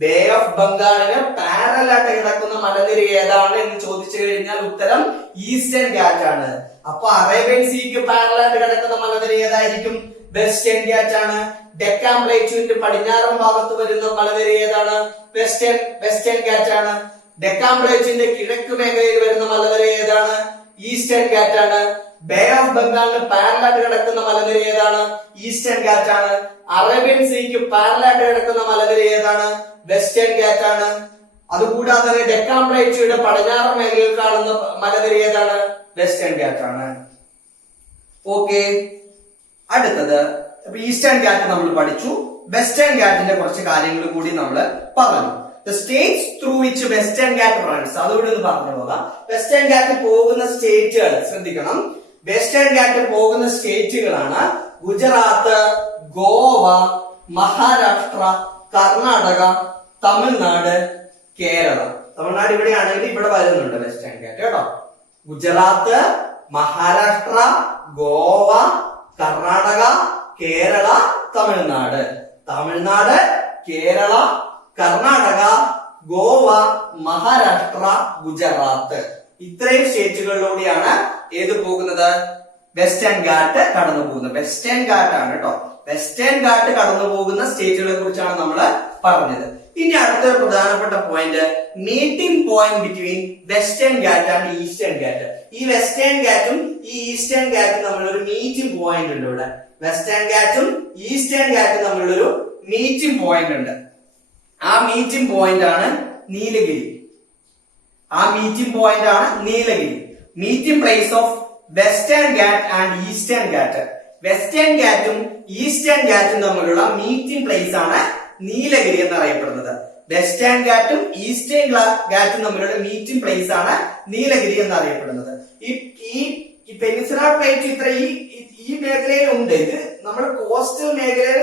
ബേ ഓഫ് ബംഗാളിന് പാരലൽ ആയിട്ട് കിടക്കുന്ന മലനിര ഏതാണ് എന്ന് ചോദിച്ചു കഴിഞ്ഞാൽ ഉത്തരം ഈസ്റ്റേൺ ഗാറ്റ് ആണ്. അപ്പൊ അറേബ്യൻ സീക്ക് പാരലൽ ആയിട്ട് കിടക്കുന്ന മലനിര ഏതായിരിക്കും? വെസ്റ്റേൺ ഗാറ്റ് ആണ്. ഡെക്കാൻ പ്ലേറ്റ്യൂവിന്റെ പടിഞ്ഞാറൻ ഭാഗത്ത് വരുന്ന മലനിര ഏതാണ്? വെസ്റ്റേൺ ഗാറ്റ് ആണ്. ഡെക്കാൻ പ്ലേറ്റ്യൂവിന്റെ കിഴക്ക് മേഖലയിൽ വരുന്ന മലനിര ഏതാണ്? ഈസ്റ്റേൺ ഗാറ്റ് ആണ്. ബേ ഓഫ് ബംഗാളിന് പാരലൽ ആയിട്ട് കിടക്കുന്ന മലനിര ഏതാണ്? ഈസ്റ്റേൺ ഗാറ്റ് ആണ്. അറേബ്യൻ സീക്ക് പാരലൽ ആയിട്ട് കിടക്കുന്ന മലനിര ഏതാണ്? വെസ്റ്റേൺ ഗാറ്റ് ആണ്. അതുകൂടാതെ തന്നെ ഡെക്കാൻ പ്ലേറ്റ്യൂയുടെ പടിഞ്ഞാറൻ മേഖലയിൽ കാണുന്ന മലനിര ഏതാണ്? വെസ്റ്റേൺ ഗാറ്റ് ആണ്. ഓക്കെ, അടുത്തത് ഈസ്റ്റേൺ ഗാറ്റ് നമ്മൾ പഠിച്ചു. വെസ്റ്റേൺ ഗാറ്റിന്റെ കുറച്ച് കാര്യങ്ങൾ കൂടി നമ്മൾ പറഞ്ഞു. The states through which Western Ghat runs, അതുകൂടി ഒന്ന് പറഞ്ഞു പോകാം. വെസ്റ്റേൺ ഗാറ്റ് പോകുന്ന സ്റ്റേറ്റുകൾ ശ്രദ്ധിക്കണം. വെസ്റ്റേൺ ഗാറ്റ് പോകുന്ന സ്റ്റേറ്റുകളാണ് ഗുജറാത്ത്, ഗോവ, മഹാരാഷ്ട്ര, കർണാടക, തമിഴ്നാട്, കേരള. തമിഴ്നാട് ഇവിടെയാണെങ്കിൽ ഇവിടെ വരുന്നുണ്ട് വെസ്റ്റേൺ ഗാറ്റ് കേട്ടോ. ഗുജറാത്ത്, മഹാരാഷ്ട്ര, ഗോവ, കർണാടക, കേരള, തമിഴ്നാട്. തമിഴ്നാട്, കേരള, കർണാടക, ഗോവ, മഹാരാഷ്ട്ര, ഗുജറാത്ത്, ഇത്രയും സ്റ്റേറ്റുകളിലൂടെയാണ് ഏത് പോകുന്നത്? വെസ്റ്റേൺ ഗാറ്റ് കടന്നു പോകുന്നത്. വെസ്റ്റേൺ ഗാറ്റ് ആണ് കേട്ടോ. വെസ്റ്റേൺ ഗാറ്റ് കടന്നു പോകുന്ന സ്റ്റേറ്റുകളെ കുറിച്ചാണ് നമ്മൾ പറഞ്ഞത്. ഇനി അടുത്തൊരു പ്രധാനപ്പെട്ട point, meeting point between Western Ghat and Eastern Gat. ഈ വെസ്റ്റേൺ ഗാറ്റും ഈ ഈസ്റ്റേൺ ഗാറ്റും തമ്മിലൊരു മീറ്റിംഗ് പോയിന്റ് ഉണ്ട് ഇവിടെ. വെസ്റ്റേൺ ഗാറ്റും ഈസ്റ്റേൺ ഗാറ്റും തമ്മിലൊരു മീറ്റിംഗ് പോയിന്റ് ഉണ്ട്. ആ മീറ്റിംഗ് പോയിന്റ് ആണ് Nilgiri. Meeting place of Western Ghat and Eastern Ghat. Western ഗാറ്റും ഈസ്റ്റേൺ ഗാറ്റും തമ്മിലുള്ള മീറ്റിംഗ് പ്ലേസ് ആണ് നീലഗിരി എന്നറിയപ്പെടുന്നത്. വെസ്റ്റേൺ ഗാറ്റും ഈസ്റ്റേൺ ഗാറ്റും തമ്മിലുള്ള മീറ്റിംഗ് പ്ലേസ് ആണ് നീലഗിരി എന്നറിയപ്പെടുന്നത്. ഈ പെനിൻസുലാർ പ്ലേറ്റ് ഇത്ര ഈ മേഖലയിൽ ഉണ്ട്. ഇത് നമ്മുടെ കോസ്റ്റൽ മേഖലയിൽ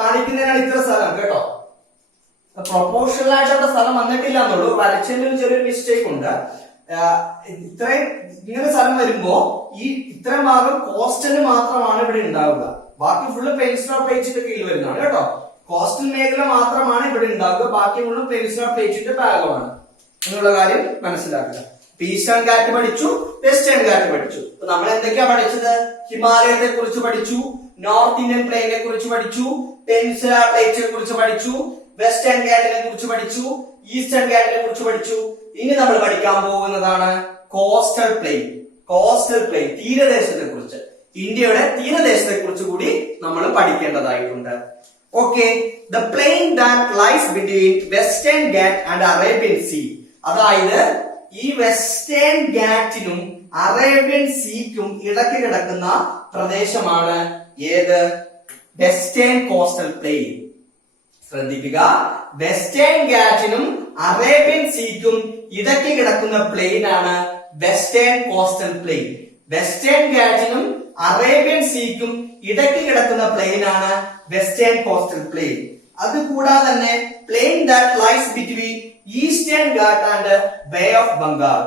കാണിക്കുന്നതിനാണ് ഇത്ര സ്ഥലം കേട്ടോ. പ്രൊപ്പോർഷണൽ ആയിട്ട് അവിടെ സ്ഥലം വന്നിട്ടില്ല എന്നുള്ളൂ. വരച്ചതിന് ചെറിയൊരു മിസ്റ്റേക്ക് ഉണ്ട്. ഇത്രയും ഇങ്ങനെ സ്ഥലം വരുമ്പോ ഇത്രയും ഭാഗം കോസ്റ്റൽ മാത്രമാണ് ഇവിടെ ഉണ്ടാവുക. ബാക്കി ഫുള്ള് പെനിൻസുലാർ പ്ലേറ്റിന്റെ കീഴിൽ വരുന്നതാണ് കേട്ടോ. കോസ്റ്റൽ മേഖല മാത്രമാണ് ഇവിടെ ഉണ്ടാവുക. ബാക്കി മുഴുവൻ പെനിൻസുലാർ പ്ലേറ്റിന്റെ ഭാഗമാണ് എന്നുള്ള കാര്യം മനസ്സിലാക്കുക. ഈസ്റ്റേൺ ഗാറ്റ് പഠിച്ചു, വെസ്റ്റേൺ ഗാറ്റ് പഠിച്ചു. അപ്പൊ നമ്മൾ എന്തൊക്കെയാ പഠിച്ചത്? ഹിമാലയത്തെ കുറിച്ച് പഠിച്ചു, നോർത്ത് ഇന്ത്യൻ പ്ലെയിനെ കുറിച്ച് പഠിച്ചു, പെനിൻസുലാർ പ്ലേറ്റിനെ കുറിച്ച് പഠിച്ചു, വെസ്റ്റേൺ ഗാറ്റിനെ കുറിച്ച് പഠിച്ചു, ഈസ്റ്റേൺ ഗാറ്റിനെ കുറിച്ച് പഠിച്ചു. ഇനി നമ്മൾ പഠിക്കാൻ പോകുന്നതാണ് കോസ്റ്റൽ പ്ലെയിൻ. തീരദേശത്തെ കുറിച്ച്, ഇന്ത്യയുടെ തീരദേശത്തെ കുറിച്ച് കൂടി നമ്മൾ പഠിക്കേണ്ടതായിട്ടുണ്ട്. Okay, the plain that lies between Western Ghat and Arabian Sea. അതായത് ഈ വെസ്റ്റേൺ ഗാറ്റിനും അറേബ്യൻ സീക്കും ഇടയ്ക്ക് കിടക്കുന്ന പ്രദേശമാണ് ഏത്? Western coastal plain. ശ്രദ്ധിക്കുക, വെസ്റ്റേൺ ഗാറ്റിനും അറേബ്യൻ സീക്കും ഇടയ്ക്ക് കിടക്കുന്ന പ്ലെയിൻ ആണ് വെസ്റ്റേൺ കോസ്റ്റൽ പ്ലെയിൻ. വെസ്റ്റേൺ ഗാറ്റിനും അറേബ്യൻ സീക്കും ഇടയ്ക്ക് കിടക്കുന്ന പ്ലെയിൻ ആണ് വെസ്റ്റേൺ കോസ്റ്റൽ പ്ലെയിൻ. അതുകൂടാതെ തന്നെ plain that lies between Eastern Gat and Bay of Bengal.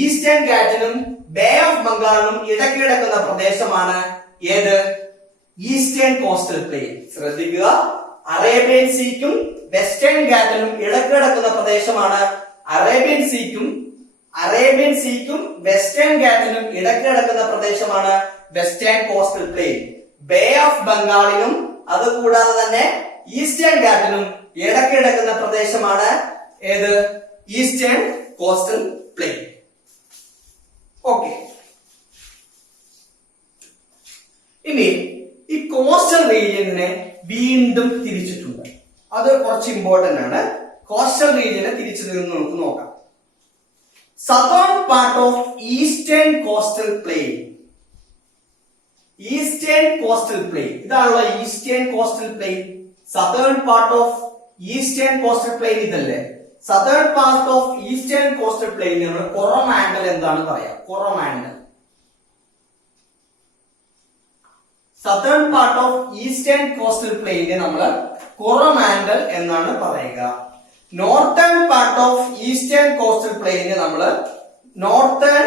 Eastern ഗാറ്റിനും ബേ ഓഫ് ബംഗാളിനും ഇടയ്ക്ക് കിടക്കുന്ന പ്രദേശമാണ് ഏത്? Eastern coastal plain. ശ്രദ്ധിക്കുക, അറേബ്യൻ സീക്കും വെസ്റ്റേൺ ഗാറ്റിനും ഇടയ്ക്ക് കിടക്കുന്ന പ്രദേശമാണ് അറേബ്യൻ സീക്കും വെസ്റ്റേൺ ഘാറ്റിനും ഇടയ്ക്ക് കിടക്കുന്ന പ്രദേശമാണ് western coastal plain. Bay of ബംഗാളിനും അതുകൂടാതെ തന്നെ ഈസ്റ്റേൺ ഘാറ്റിനും ഇടയ്ക്ക് കിടക്കുന്ന പ്രദേശമാണ് ഏത്? Eastern coastal plain. ഓക്കെ, ഇനി ഈ കോസ്റ്റൽ റീജിയനെ വീണ്ടും തിരിച്ചിട്ടുണ്ട്. അത് കുറച്ച് ഇമ്പോർട്ടന്റ് ആണ്. കോസ്റ്റൽ റീജിയനെ തിരിച്ചു നമുക്ക് നോക്കാം. Southern part of eastern coastal plain. Eastern coastal plain ഇതാണല്ലോ eastern coastal plain. Southern part of eastern coastal plain ഇതല്ലേ? Southern part of eastern coastal plain നമ്മൾ കൊറോമാൻഡൽ എന്താണ് പറയാ? Coromandel. Southern part of eastern coastal പ്ലെയിനെ നമ്മൾ കൊറോമാൻഡൽ എന്നാണ് പറയുക. Northern part of eastern coastal പ്ലെയിനെ നമ്മൾ നോർത്തേൺ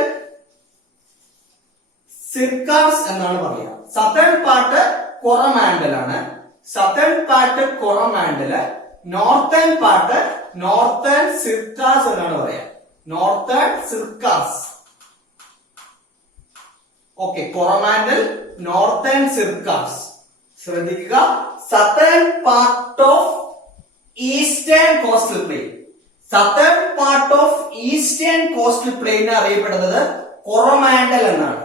സിർക്കാസ് എന്നാണ് പറയുക. സദേൺ പാർട്ട് കൊറോമാൻഡൽ ആണ്. Southern part Coromandel, northern part northern Circars എന്നാണ് പറയാ. Northern Circars. Okay, Coromandel, northern Circars. ശ്രദ്ധിക്കുക, southern part of eastern coastal plain. Southern part of eastern coastal plain അറിയപ്പെടുന്നത് കൊറോമാൻഡൽ എന്നാണ്.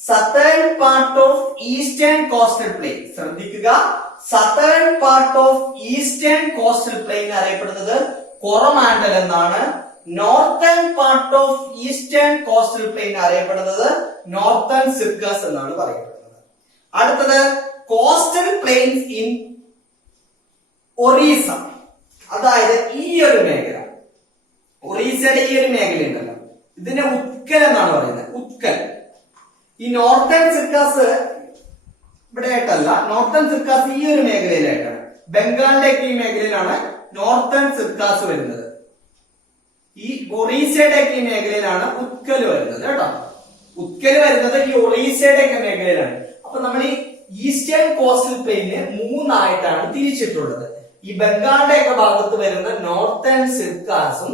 Southern part of eastern coastal plain, ശ്രദ്ധിക്കുക, southern part of eastern coastal plain അറിയപ്പെടുന്നത് കൊറോമാൻഡൽ എന്നാണ്. Northern part of eastern coastal plain അറിയപ്പെടുന്നത് northern Circars എന്നാണ് പറയപ്പെടുന്നത്. അടുത്തത് coastal planes in Orissa. അതായത് ഈ ഒരു മേഖല, ഒറീസയുടെ ഈ ഒരു മേഖല ഉണ്ടല്ലോ, ഇതിനെ ഉത്കൽ എന്നാണ് പറയുന്നത്. ഉത്കൽ. ഈ നോർത്തേൺ സിർക്കാസ് ഇവിടെ ആയിട്ടല്ല, നോർത്തേൺ സിർക്കാസ് ഈ ഒരു മേഖലയിലായിട്ടാണ്. ബംഗാളിന്റെ ഒക്കെ ഈ മേഖലയിലാണ് നോർത്തേൺ സിർക്കാസ് വരുന്നത്. ഈ ഒറീസയുടെ ഒക്കെ ഈ മേഖലയിലാണ് ഉത്കൽ വരുന്നത് കേട്ടോ. ഉത്കൽ വരുന്നത് ഈ ഒറീസയുടെ ഒക്കെ മേഖലയിലാണ്. അപ്പൊ നമ്മൾ ഈ ഈസ്റ്റേൺ കോസ്റ്റൽ പ്ലെയിനെ മൂന്നായിട്ടാണ് തിരിച്ചിട്ടുള്ളത്. ഈ ബംഗാളിന്റെ ഒക്കെ ഭാഗത്ത് വരുന്ന നോർത്തേൺ സിർക്കാസും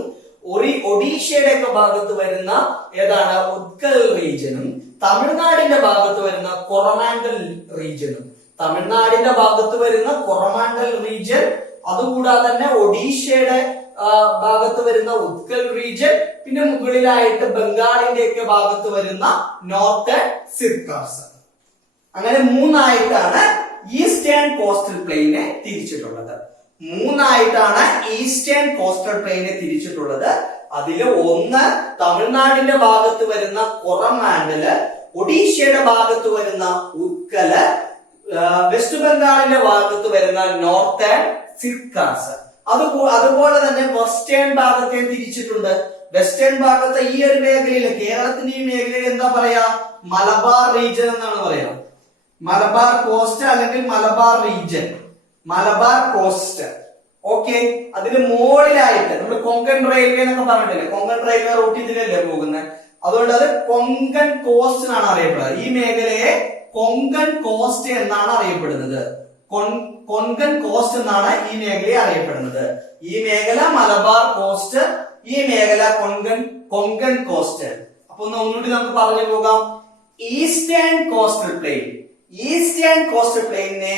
ഒഡീഷയുടെ ഒക്കെ ഭാഗത്ത് വരുന്ന ഏതാണ് ഉത്കൽ റീജിയനും തമിഴ്നാടിന്റെ ഭാഗത്ത് വരുന്ന കൊറോമാൻഡൽ റീജിയനും. തമിഴ്നാടിന്റെ ഭാഗത്ത് വരുന്ന കൊറോമാൻഡൽ റീജിയൻ, അതുകൂടാതെ തന്നെ ഒഡീഷയുടെ ഭാഗത്ത് വരുന്ന ഉത്കൽ റീജിയൻ, പിന്നെ മുകളിലായിട്ട് ബംഗാളിന്റെ ഒക്കെ ഭാഗത്ത് വരുന്ന നോർത്തേൺ സിർക്കാസ്. അങ്ങനെ മൂന്നായിട്ടാണ് ഈസ്റ്റേൺ കോസ്റ്റൽ പ്ലെയിനെ തിരിച്ചിട്ടുള്ളത്. മൂന്നായിട്ടാണ് ഈസ്റ്റേൺ കോസ്റ്റൽ പ്ലെയിനെ തിരിച്ചിട്ടുള്ളത്. അതില് ഒന്ന് തമിഴ്നാടിന്റെ ഭാഗത്ത് വരുന്ന കൊറോമാൻഡല്, ഒഡീഷയുടെ ഭാഗത്ത് വരുന്ന ഉത്കല്, വെസ്റ്റ് ബംഗാളിന്റെ ഭാഗത്ത് വരുന്ന നോർത്തേൺ സിർക്കാസ്. അതുപോലെ തന്നെ വെസ്റ്റേൺ ഭാഗത്തെ തിരിച്ചിട്ടുണ്ട്. വെസ്റ്റേൺ ഭാഗത്തെ ഈ ഒരു മേഖലയിൽ, കേരളത്തിന്റെ ഈ മേഖലയിൽ എന്താ പറയാ? മലബാർ റീജിയൻ എന്നാണ് പറയാ. മലബാർ കോസ്റ്റ് അല്ലെങ്കിൽ Malabar region, Malabar cost. Okay, അതിന് മുകളിലായിട്ട് നമ്മൾ കൊങ്കൺ റെയിൽവേ എന്നൊക്കെ പറഞ്ഞിട്ടില്ലേ? കൊങ്കൺ റെയിൽവേ റൂട്ട് ഇതിലല്ലേ പോകുന്നത്. അതുകൊണ്ട് അത് കൊങ്കൺ കോസ്റ്റ് എന്നാണ് അറിയപ്പെടുന്നത്. ഈ മേഖലയെ കൊങ്കൺ കോസ്റ്റ് എന്നാണ് അറിയപ്പെടുന്നത്. കൊങ്കൺ കോസ്റ്റ് എന്നാണ് ഈ മേഖലയെ അറിയപ്പെടുന്നത്. ഈ മേഖല മലബാർ കോസ്റ്റ്, ഈ മേഖല കൊങ്കൺ കോസ്റ്റ്. അപ്പൊ ഒന്നുകൂടി നമുക്ക് പറഞ്ഞു പോകാം. Eastern coastal plain, eastern coastal പ്ലെയിനെ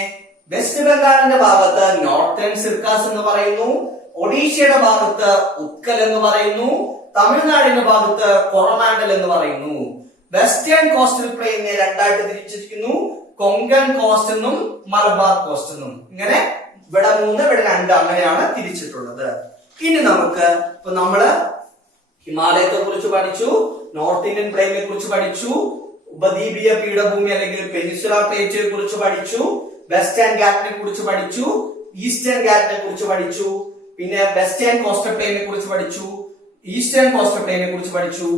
വെസ്റ്റ് ബംഗാളിന്റെ ഭാഗത്ത് നോർത്തേൺ സിർക്കാസ് എന്ന് പറയുന്നു, ഒഡീഷയുടെ ഭാഗത്ത് ഉത്കൽ എന്ന് പറയുന്നു, തമിഴ്നാടിന്റെ ഭാഗത്ത് കൊറോമാൻഡൽ എന്ന് പറയുന്നു. വെസ്റ്റേൺ കോസ്റ്റൽ പ്ലെയിനെ രണ്ടായിട്ട് തിരിച്ചിരിക്കുന്നു, കൊങ്കൺ കോസ്റ്റ് എന്നും മലബാർ കോസ്റ്റ് എന്നും. ഇങ്ങനെ ഇവിടെ 3, ഇവിടെ 2 അങ്ങനെയാണ് തിരിച്ചിട്ടുള്ളത്. ഇനി നമുക്ക് ഇപ്പൊ നമ്മള് ഹിമാലയത്തെ കുറിച്ച് പഠിച്ചു, നോർത്ത് ഇന്ത്യൻ പ്ലെയിനെ കുറിച്ച് പഠിച്ചു, ഉപദ്വീപീയ പീഠഭൂമി അല്ലെങ്കിൽ പെനിൻസുലാർ പ്ലേറ്റിനെ കുറിച്ച് പഠിച്ചു, വെസ്റ്റേൺ ഘാറ്റിനെ കുറിച്ച് പഠിച്ചു, ഈസ്റ്റേൺ ഘാറ്റിനെ കുറിച്ച് പഠിച്ചു, പിന്നെ വെസ്റ്റേൺ കോസ്റ്റൽ പ്ലെയിനെ കുറിച്ച് പഠിച്ചു, ഈസ്റ്റേൺ കോസ്റ്റൽ പ്ലെയിനെ കുറിച്ച് പഠിച്ചു.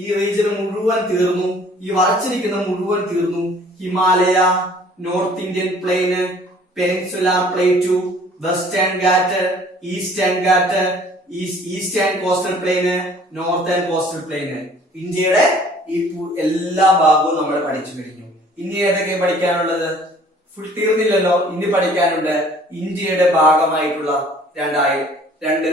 ഈ റീജിയൻ മുഴുവൻ തീർന്നു, ഈ വരച്ചിരിക്കുന്ന മുഴുവൻ തീർന്നു. Himalaya, north Indian plain, peninsular plateau, western ghat, eastern ghat, eastern coastal plain, northern coastal plain. ഇന്ത്യയുടെ ഈ എല്ലാ ഭാഗവും നമ്മൾ പഠിച്ചു കഴിഞ്ഞു. ഇനി ഏതൊക്കെ പഠിക്കാനുള്ളത്? ഫുൾ തീർന്നില്ലല്ലോ. ഇനി പഠിക്കാനുണ്ട് ഇന്ത്യയുടെ ഭാഗമായിട്ടുള്ള രണ്ട്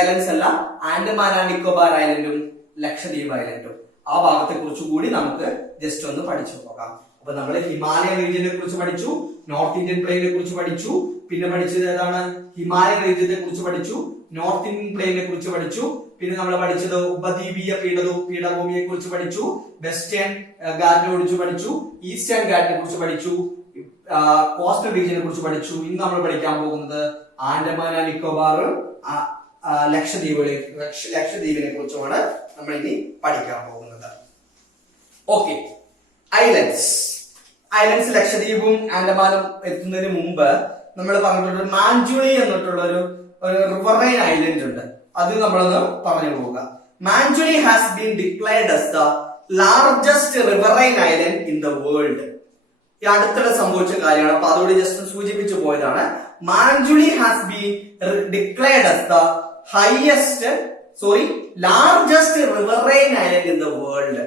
ഐലൻഡ്സ് അല്ല, ആൻഡമാൻ ആൻഡ് നിക്കോബാർ ഐലൻഡും ലക്ഷദ്വീപ് ഐലൻഡും. ആ ഭാഗത്തെ കുറിച്ച് കൂടി നമുക്ക് ജസ്റ്റ് ഒന്ന് പഠിച്ചു നോക്കാം. അപ്പൊ നമ്മൾ ഹിമാലയൻ റീജിയനെ കുറിച്ച് പഠിച്ചു, നോർത്ത് ഇന്ത്യൻ പ്ലെയിനെ കുറിച്ച് പഠിച്ചു, പിന്നെ പഠിച്ചത് ഏതാണ്, ഹിമാലയൻ റീജിയനെ കുറിച്ച് പഠിച്ചു, നോർത്ത് ഇന്ത്യൻ പ്ലെയിനെ കുറിച്ച് പഠിച്ചു, പിന്നെ നമ്മൾ പഠിച്ചത് ഉപദ്വീപീയ പീഠഭൂമിയെ കുറിച്ച് പഠിച്ചു, വെസ്റ്റേൺ ഗാറ്റിനെ കുറിച്ച് പഠിച്ചു, ഈസ്റ്റേൺ ഗാറ്റിനെ കുറിച്ച് പഠിച്ചു, കോസ്റ്റൽ റീജിയനെ കുറിച്ച് പഠിച്ചു. ഇന്ന് നമ്മൾ പഠിക്കാൻ പോകുന്നത് ആൻഡമാൻ ആൻഡ് നിക്കോബാർ ലക്ഷദ്വീപിനെ കുറിച്ചുമാണ് നമ്മൾ ഇനി പഠിക്കാൻ പോകുന്നത്. ഓക്കെ, ഐലൻഡ്സ് ലക്ഷദ്വീപും ആൻഡമാനും എത്തുന്നതിന് മുമ്പ് നമ്മൾ പറഞ്ഞിട്ടുള്ള മാഞ്ചുളി എന്നിട്ടുള്ള ഒരു റിവറൈൻ ഐലൻഡ് ഉണ്ട്. അത് നമ്മളൊന്ന് പറഞ്ഞു പോവുക. Majuli has been declared as the largest riverine island in the world. ഈ അടുത്തിടെ സംഭവിച്ച കാര്യമാണ്, അപ്പൊ അതോട് ജസ്റ്റ് സൂചിപ്പിച്ചു പോയതാണ്. Majuli has been declared as the largest riverine island in the world.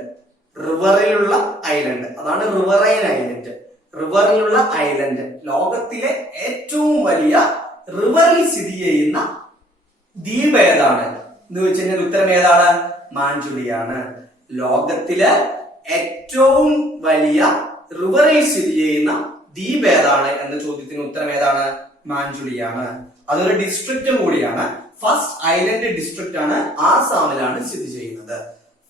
റിവറിലുള്ള ഐലൻഡ്, അതാണ് റിവറൈൻ ഐലൻഡ്. റിവറിലുള്ള ഐലൻഡ്, ലോകത്തിലെ ഏറ്റവും വലിയ റിവറിൽ സ്ഥിതി ചെയ്യുന്ന ദ്വീപ് ഏതാണ് എന്ന് വെച്ച് കഴിഞ്ഞാൽ ഉത്തരം ഏതാണ്? മാഞ്ചുളിയാണ്. ലോകത്തിലെ ഏറ്റവും വലിയ റിവറിൽ സ്ഥിതി ചെയ്യുന്ന ദ്വീപ് ഏതാണ് എന്ന ചോദ്യത്തിന് ഉത്തരം ഏതാണ്? മാഞ്ചുളിയാണ്. അതൊരു ഡിസ്ട്രിക്റ്റും കൂടിയാണ്. ഫസ്റ്റ് ഐലൻഡ് ഡിസ്ട്രിക്റ്റ് ആണ്, ആസാമിലാണ് സ്ഥിതി ചെയ്യുന്നത്.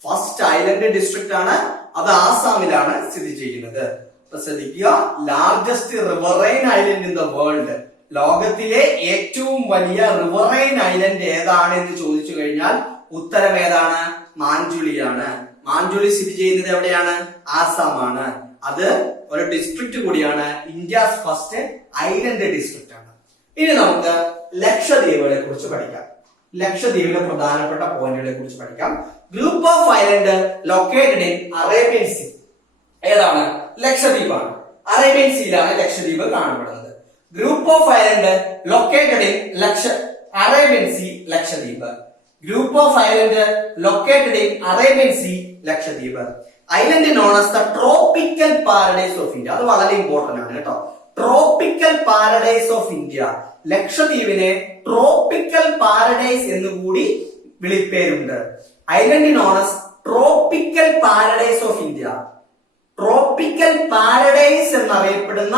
ഫസ്റ്റ് ഐലൻഡ് ഡിസ്ട്രിക്റ്റ് ആണ്, അത് ആസാമിലാണ് സ്ഥിതി ചെയ്യുന്നത്. അപ്പൊ ശ്രദ്ധിക്കുക, largest riverine island in the world, ലോകത്തിലെ ഏറ്റവും വലിയ റിവറൈൻ ഐലൻഡ് ഏതാണ് എന്ന് ചോദിച്ചു കഴിഞ്ഞാൽ ഉത്തരം ഏതാണ്? മാഞ്ചുളിയാണ്. മാഞ്ചുളി സ്ഥിതി ചെയ്യുന്നത് എവിടെയാണ്? ആസാമാണ്. അത് ഒരു ഡിസ്ട്രിക്റ്റ് കൂടിയാണ്, ഇന്ത്യസ് ഫസ്റ്റ് ഐലൻഡ് ഡിസ്ട്രിക്റ്റ് ആണ്. ഇനി നമുക്ക് ലക്ഷദ്വീപുകളെ കുറിച്ച് പഠിക്കാം. ലക്ഷദ്വീപിലെ പ്രധാനപ്പെട്ട പോയിന്റുകളെ കുറിച്ച് പഠിക്കാം. Group of island located in Arabian sea. ഏതാണ്? ലക്ഷദ്വീപാണ്. അറേബ്യൻ സീയിലാണ് ലക്ഷദ്വീപ് കാണപ്പെടുന്നത്. Group of island located in Arabian sea, Lakshadweep. Group of island located in Arabian sea, Lakshadweep. Island known as the tropical paradise of India. അത് വളരെ ഇമ്പോർട്ടന്റ് ആണ് കേട്ടോ. Tropical paradise of India. ലക്ഷദ്വീപിനെ tropical paradise എന്നുകൂടി വിളിപ്പേരുണ്ട്. Island known as tropical paradise of India. Tropical paradise എന്നറിയപ്പെടുന്ന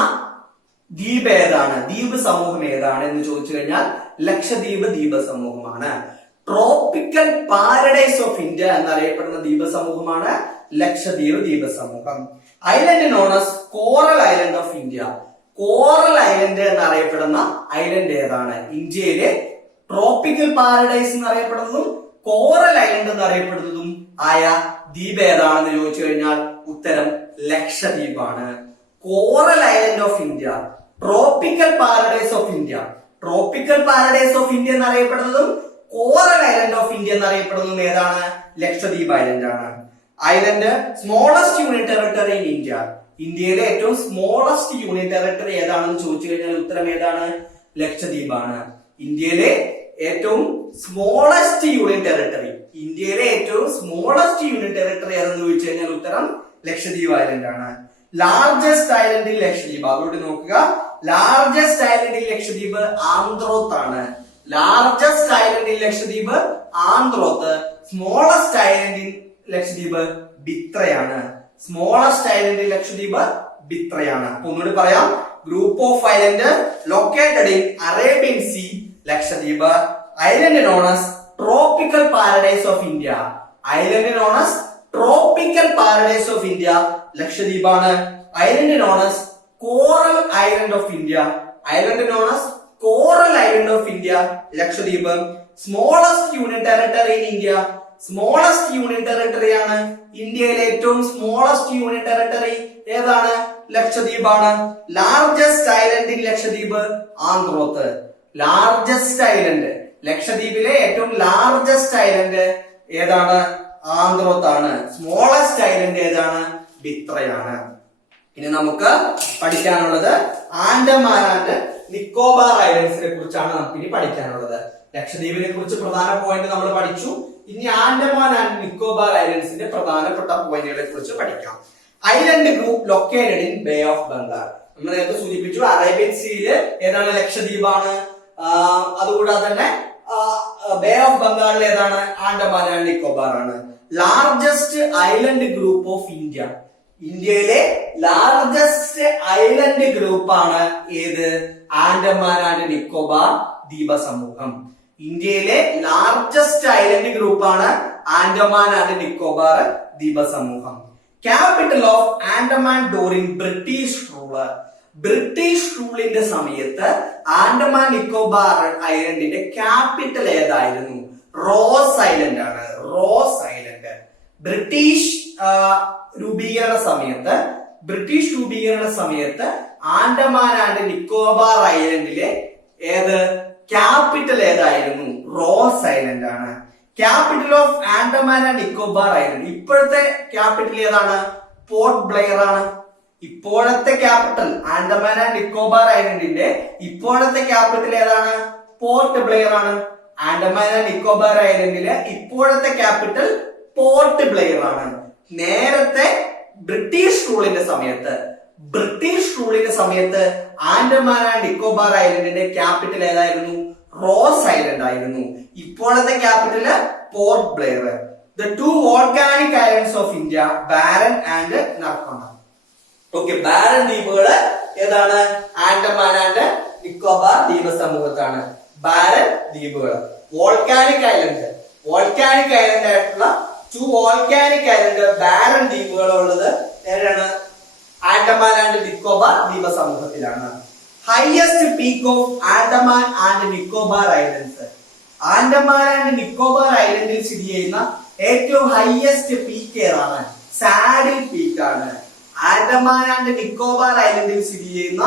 ദ്വീപ് ഏതാണ്? ദ്വീപ് സമൂഹം ഏതാണ് എന്ന് ചോദിച്ചു കഴിഞ്ഞാൽ ലക്ഷദ്വീപ് ദ്വീപ് സമൂഹമാണ്. ട്രോപ്പിക്കൽ പാരഡൈസ് ഓഫ് ഇന്ത്യ എന്നറിയപ്പെടുന്ന ദ്വീപ് സമൂഹമാണ് ലക്ഷദ്വീപ് ദ്വീപ് സമൂഹം. Island known as coral island of India. Coral island എന്നറിയപ്പെടുന്ന ഐലൻഡ് ഏതാണ്? ഇന്ത്യയിലെ ട്രോപ്പിക്കൽ പാരഡൈസ് എന്നറിയപ്പെടുന്നതും കോറൽ ഐലൻഡ് എന്നറിയപ്പെടുന്നതും ആയ ദ്വീപ് ഏതാണെന്ന് ചോദിച്ചു കഴിഞ്ഞാൽ ഉത്തരം ലക്ഷദ്വീപാണ്. Coral island of India, tropical paradise of India. Tropical paradise of India എന്നറിയപ്പെടുന്നതും കോറൽ ഐലൻഡ് ഓഫ് ഇന്ത്യ എന്നറിയപ്പെടുന്നതും ഏതാണ്? ലക്ഷദ്വീപ് ഐലൻഡ് ആണ്. Island smallest unit territory in India. ഇന്ത്യയിലെ ഏറ്റവും സ്മോളസ്റ്റ് യൂണിറ്റ് ടെറിട്ടറി ഏതാണെന്ന് ചോദിച്ചു കഴിഞ്ഞാൽ ഉത്തരം ഏതാണ്? ലക്ഷദ്വീപാണ്. ഇന്ത്യയിലെ ഏറ്റവും സ്മോളസ്റ്റ് യൂണിറ്റ് ടെറിട്ടറി, ഇന്ത്യയിലെ ഏറ്റവും സ്മോളസ്റ്റ് യൂണിറ്റ് ടെറിട്ടറി ഏതെന്ന് ചോദിച്ചു കഴിഞ്ഞാൽ ഉത്തരം ലക്ഷദ്വീപ് ഐലൻഡ് ആണ്. ലാർജസ്റ്റ് ഐലൻഡ് ഇൻ ലക്ഷദ്വീപ്, അതോട് നോക്കുക. Largest island in Lakshadweep Andrott ആണ്. Largest island in Lakshadweep Andrott. Smallest island in Lakshadweep ബിത്രയാണ്. സ്മോളസ്റ്റ് ഐലൻഡ് ഇൻ ലക്ഷദ്വീപ് ബിത്രയാണ്. ഒന്നുകൂടി പറയാം. Group of island located in Arabian sea, Lakshadweep. Island known as tropical paradise of India. Island known as tropical paradise of India, ലക്ഷദ്വീപാണ്. Island known as coral island of India. Island known as coral island of India, Lakshadweep. Smallest unit territory in India. Smallest unit territory ആണ്. ഇന്ത്യയിലെ ഏറ്റവും smallest unit territory ഏതാണ്? ലക്ഷദ്വീപാണ്. Largest island in Lakshadweep Andrott. Largest island, ലക്ഷദ്വീപിലെ ഏറ്റവും largest island ഏതാണ്? ആന്ത്രോത്താണ്. Smallest island ഏതാണ്? ബിത്രയാണ്. ഇനി നമുക്ക് പഠിക്കാനുള്ളത് ആൻഡമാൻ ആൻഡ് നിക്കോബാർ ഐലൻഡ്സിനെ കുറിച്ചാണ് നമുക്ക് ഇനി പഠിക്കാനുള്ളത്. ലക്ഷദ്വീപിനെ കുറിച്ച് പ്രധാന പോയിന്റ് നമ്മൾ പഠിച്ചു. ഇനി ആൻഡമാൻ ആൻഡ് നിക്കോബാർ ഐലൻഡ്സിന്റെ പ്രധാനപ്പെട്ട പോയിന്റുകളെ കുറിച്ച് പഠിക്കാം. Island group located in bay of Bengal. നമ്മൾ നേരത്തെ സൂചിപ്പിച്ചു, അറേബ്യൻ സീയില് ഏതാണ്? ലക്ഷദ്വീപാണ്. അതുകൂടാതെ തന്നെ ബേ ഓഫ് ബംഗാളിൽ ഏതാണ്? ആൻഡമാൻ ആൻഡ് നിക്കോബാർ ആണ്. Largest island group of India. ഇന്ത്യയിലെ ലാർജസ്റ്റ് ഐലൻഡ് ഗ്രൂപ്പാണ് ഏത്? ആൻഡമാൻ ആൻഡ് നിക്കോബാർ ദ്വീപ സമൂഹം. ഇന്ത്യയിലെ ലാർജസ്റ്റ് ഐലൻഡ് ഗ്രൂപ്പാണ് ആൻഡമാൻ ആൻഡ് നിക്കോബാർ ദ്വീപ സമൂഹം. Capital of Andaman during British ruler. British റൂളിന്റെ സമയത്ത് ആൻഡമാൻ നിക്കോബാർ ഐലൻഡിന്റെ ക്യാപിറ്റൽ ഏതായിരുന്നു? റോസ് ഐലൻഡ് ആണ്. Ross island. ബ്രിട്ടീഷ് രൂപീകരണ സമയത്ത് ആൻഡമാൻ ആൻഡ് നിക്കോബാർ ഐലൻഡിലെ ക്യാപിറ്റൽ ഏതായിരുന്നു? റോസ് ഐലൻഡ് ആണ്. Capital of Andaman and Nicobar island. ഇപ്പോഴത്തെ ക്യാപിറ്റൽ ഏതാണ്? പോർട്ട് ബ്ലെയർ ആണ്. ഇപ്പോഴത്തെ ക്യാപിറ്റൽ ആൻഡമാൻ ആൻഡ് നിക്കോബാർ ഐലൻഡിന്റെ ഇപ്പോഴത്തെ ക്യാപിറ്റൽ ഏതാണ്? പോർട്ട് ബ്ലെയർ ആണ്. ആൻഡമാൻ ആൻഡ് നിക്കോബാർ ഐലൻഡിലെ ഇപ്പോഴത്തെ ക്യാപിറ്റൽ പോർട്ട് ബ്ലെയർ ആണ്. നേരത്തെ ബ്രിട്ടീഷ് റൂളിന്റെ സമയത്ത് ആൻഡമാൻ ആൻഡ് നിക്കോബാർ ഐലൻഡിന്റെ ക്യാപിറ്റൽ ഏതായിരുന്നു? റോസ് ഐലൻഡ് ആയിരുന്നു. ഇപ്പോഴത്തെ capital Port Blair. The two volcanic islands of India, Barren and Narcondam. Okay, Barren ദ്വീപുകള് ഏതാണ്? ആൻഡമാൻ ആൻഡ് നിക്കോബാർ ദ്വീപ സമൂഹത്താണ് ബാരൻ ദ്വീപുകൾ. വോൾക്കാനിക് ഐലൻഡ് ആയിട്ടുള്ള ടു വോൾക്കാനിക് ഐലൻഡ് ബാരൻ ദ്വീപുകൾ ഉള്ളത് ഏതാണ്? ആൻഡമാൻ ആൻഡ് നിക്കോബാർ ദ്വീപ സമൂഹത്തിലാണ്. Highest peak of Andaman and Nicobar islands. Andaman and Nicobar ഐലൻഡിൽ സ്ഥിതി ചെയ്യുന്ന ഏറ്റവും ഹൈയസ്റ്റ് പീക്ക് ഏതാണ്? സാഡിൽ പീക്ക് ആണ്. ആൻഡമാൻ ആൻഡ് നിക്കോബാർ ഐലൻഡിൽ സ്ഥിതി ചെയ്യുന്ന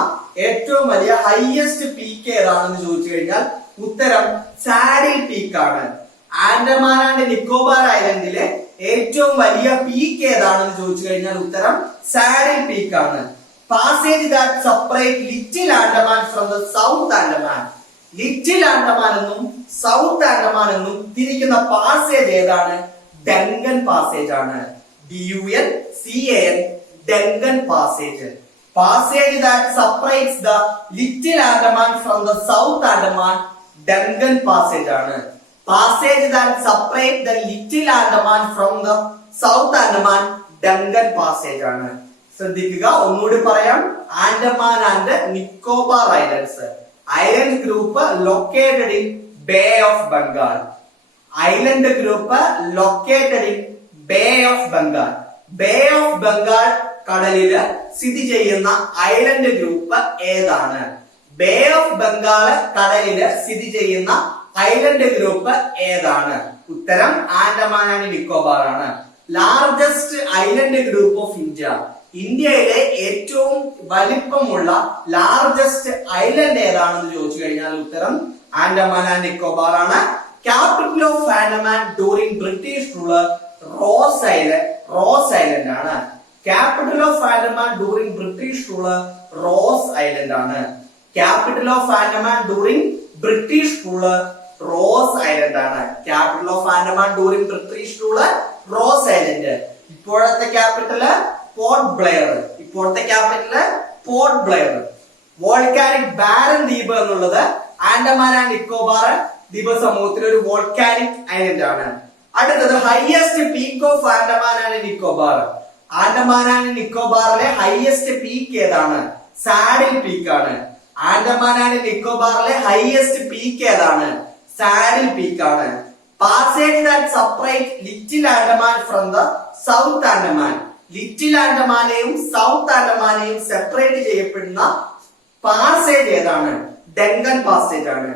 ഏറ്റവും വലിയ ഹൈയസ്റ്റ് പീക്ക് ഏതാണെന്ന് ചോദിച്ചു കഴിഞ്ഞാൽ ഉത്തരം സാഡിൽ പീക്ക് ആണ്. ആൻഡമാൻ ആൻഡ് നിക്കോബാർ ഐലൻഡിലെ ഏറ്റവും വലിയ പീക്ക് ഏതാണെന്ന് ചോദിച്ചു കഴിഞ്ഞാൽ ഉത്തരം സാഡിൽ പീക്ക് ആണ്. Passage that separate little Andaman from the south Andaman. Little Andaman എന്നും സൗത്ത് ആൻഡമാൻ എന്നും തിരിക്കുന്ന പാസേജ് ഏതാണ്? ഡങ്കൻ പാസേജ് ആണ്. DUNCAN, Duncan passage. Passage that separates the little Andaman from the south Andaman, Duncan passage ആണ്. Passage that separate the little Andaman from the south Andaman, Duncan passage ആണ്. ശ്രദ്ധിക്കുക, ഒന്നുകൂടി പറയാം. Andaman and Nicobar islands, island group located in bay of Bengal. Island group located in bay of Bengal. Bay of Bengal കടലില് സ്ഥിതി ചെയ്യുന്ന island group ഏതാണ്? Bay of Bengal കടലില് സ്ഥിതി ചെയ്യുന്ന ഐലൻഡ് ഗ്രൂപ്പ് ഏതാണ്? ഉത്തരം ആൻഡമാൻ ആൻഡ് നിക്കോബാർ ആണ്. Largest island group of India. ഇന്ത്യയിലെ ഏറ്റവും വലിപ്പമുള്ള ലാർജസ്റ്റ് ഐലൻഡ് ഏതാണെന്ന് ചോദിച്ചു കഴിഞ്ഞാൽ ഉത്തരം ആൻഡമാൻ ആൻഡ് നിക്കോബാർ ആണ്. Capital of Andaman during British ruler, Ross island ആണ്. Capital of Andaman during British ruler, Ross island ആണ്. Capital of Andaman during British ruler, Ross island ആണ്. Capital of Andaman during British ruler, Ross island. ഇപ്പോഴത്തെ capital Port Blair. Volcanic Barren ദ്വീപ് എന്നുള്ളത് Andaman and Nicobar ദ്വീപ സമൂഹത്തിലെ ഒരു volcanic island ആണ്. അടുത്തത് highest peak of Andaman and Nicobar. Andaman and നിക്കോബാറിലെ ഹൈയസ്റ്റ് പീക്ക് ഏതാണ്? സാഡിൽ പീക്ക് ആണ്. ആൻഡമാൻ ആൻഡ് നിക്കോബാറിലെ ഹൈയസ്റ്റ് പീക്ക് ഏതാണ്? സാഡിൽ പീക്ക് ആണ്. Passage that separate little Andaman from the south Andaman. Little ആൻഡമാനെയും സൗത്ത് ആൻഡമാനെയും സെപ്പറേറ്റ് ചെയ്യപ്പെടുന്ന പാസേജ് ഏതാണ്? ഡങ്കൻ പാസേജ് ആണ്.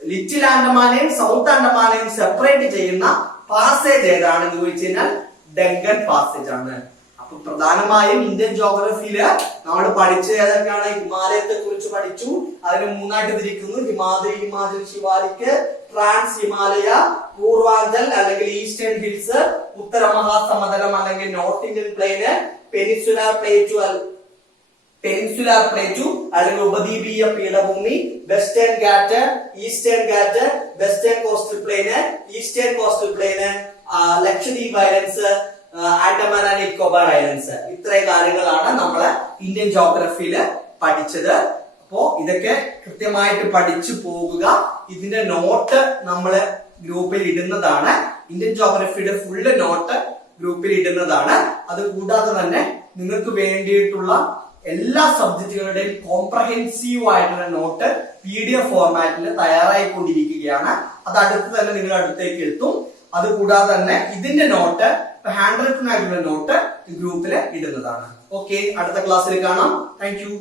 ലിറ്റിൽ ആൻഡമാനെയും സൗത്ത് ആൻഡമാനെയും സെപ്പറേറ്റ് ചെയ്യുന്ന പാസേജ് ഏതാണെന്ന് ചോദിച്ചു കഴിഞ്ഞാൽ ഡങ്കൻ പാസേജ് ആണ്. അപ്പൊ പ്രധാനമായും ഇന്ത്യൻ ജോഗ്രഫിയില് നമ്മൾ പഠിച്ച ഏതൊക്കെയാണ്? ഹിമാലയത്തെ കുറിച്ച് പഠിച്ചു. അതിന് മൂന്നായിട്ട് തിരിക്കുന്നു: ഹിമാദ്രി, ഹിമാചൽ, ശിവാലിക്, ട്രാൻസ് ഹിമാലയ, പൂർവാഞ്ചൽ അല്ലെങ്കിൽ ഈസ്റ്റേൺ ഹിൽസ്, ഉത്തര മഹാസമതലം അല്ലെങ്കിൽ north Indian plain, peninsular plateau അല്ലെങ്കിൽ ഉപദ്വീപീയ പീഠഭൂമി, western ghat, eastern ghat, western coastal plain, eastern coastal plain, Lakshadweep islands, Andaman and Nicobar islands. ഇത്രയും കാര്യങ്ങളാണ് നമ്മള് ഇന്ത്യൻ ജോഗ്രഫിയില് പഠിച്ചത്. അപ്പോ ഇതൊക്കെ കൃത്യമായിട്ട് പഠിച്ചു പോകുക. ഇതിന്റെ നോട്ട് നമ്മള് ഗ്രൂപ്പിൽ ഇടുന്നതാണ്. ഇന്ത്യൻ ജോഗ്രഫിയുടെ ഫുള്ള് നോട്ട് ഗ്രൂപ്പിൽ ഇടുന്നതാണ്. അത് കൂടാതെ തന്നെ നിങ്ങൾക്ക് വേണ്ടിയിട്ടുള്ള എല്ലാ സബ്ജക്റ്റുകളുടെയും കോംപ്രഹെൻസീവ് ആയിട്ടുള്ള നോട്ട് PDF ഫോർമാറ്റിൽ തയ്യാറായിക്കൊണ്ടിരിക്കുകയാണ്. അത് അടുത്ത് തന്നെ നിങ്ങളുടെ അടുത്തേക്ക് എത്തും. അത് കൂടാതെ തന്നെ ഇതിന്റെ നോട്ട് ഹാൻഡ് റിട്ടൺ ആയിട്ടുള്ള നോട്ട് ഗ്രൂപ്പിൽ ഇടുന്നതാണ്. ഓക്കെ, അടുത്ത ക്ലാസ്സിൽ കാണാം. Thank you.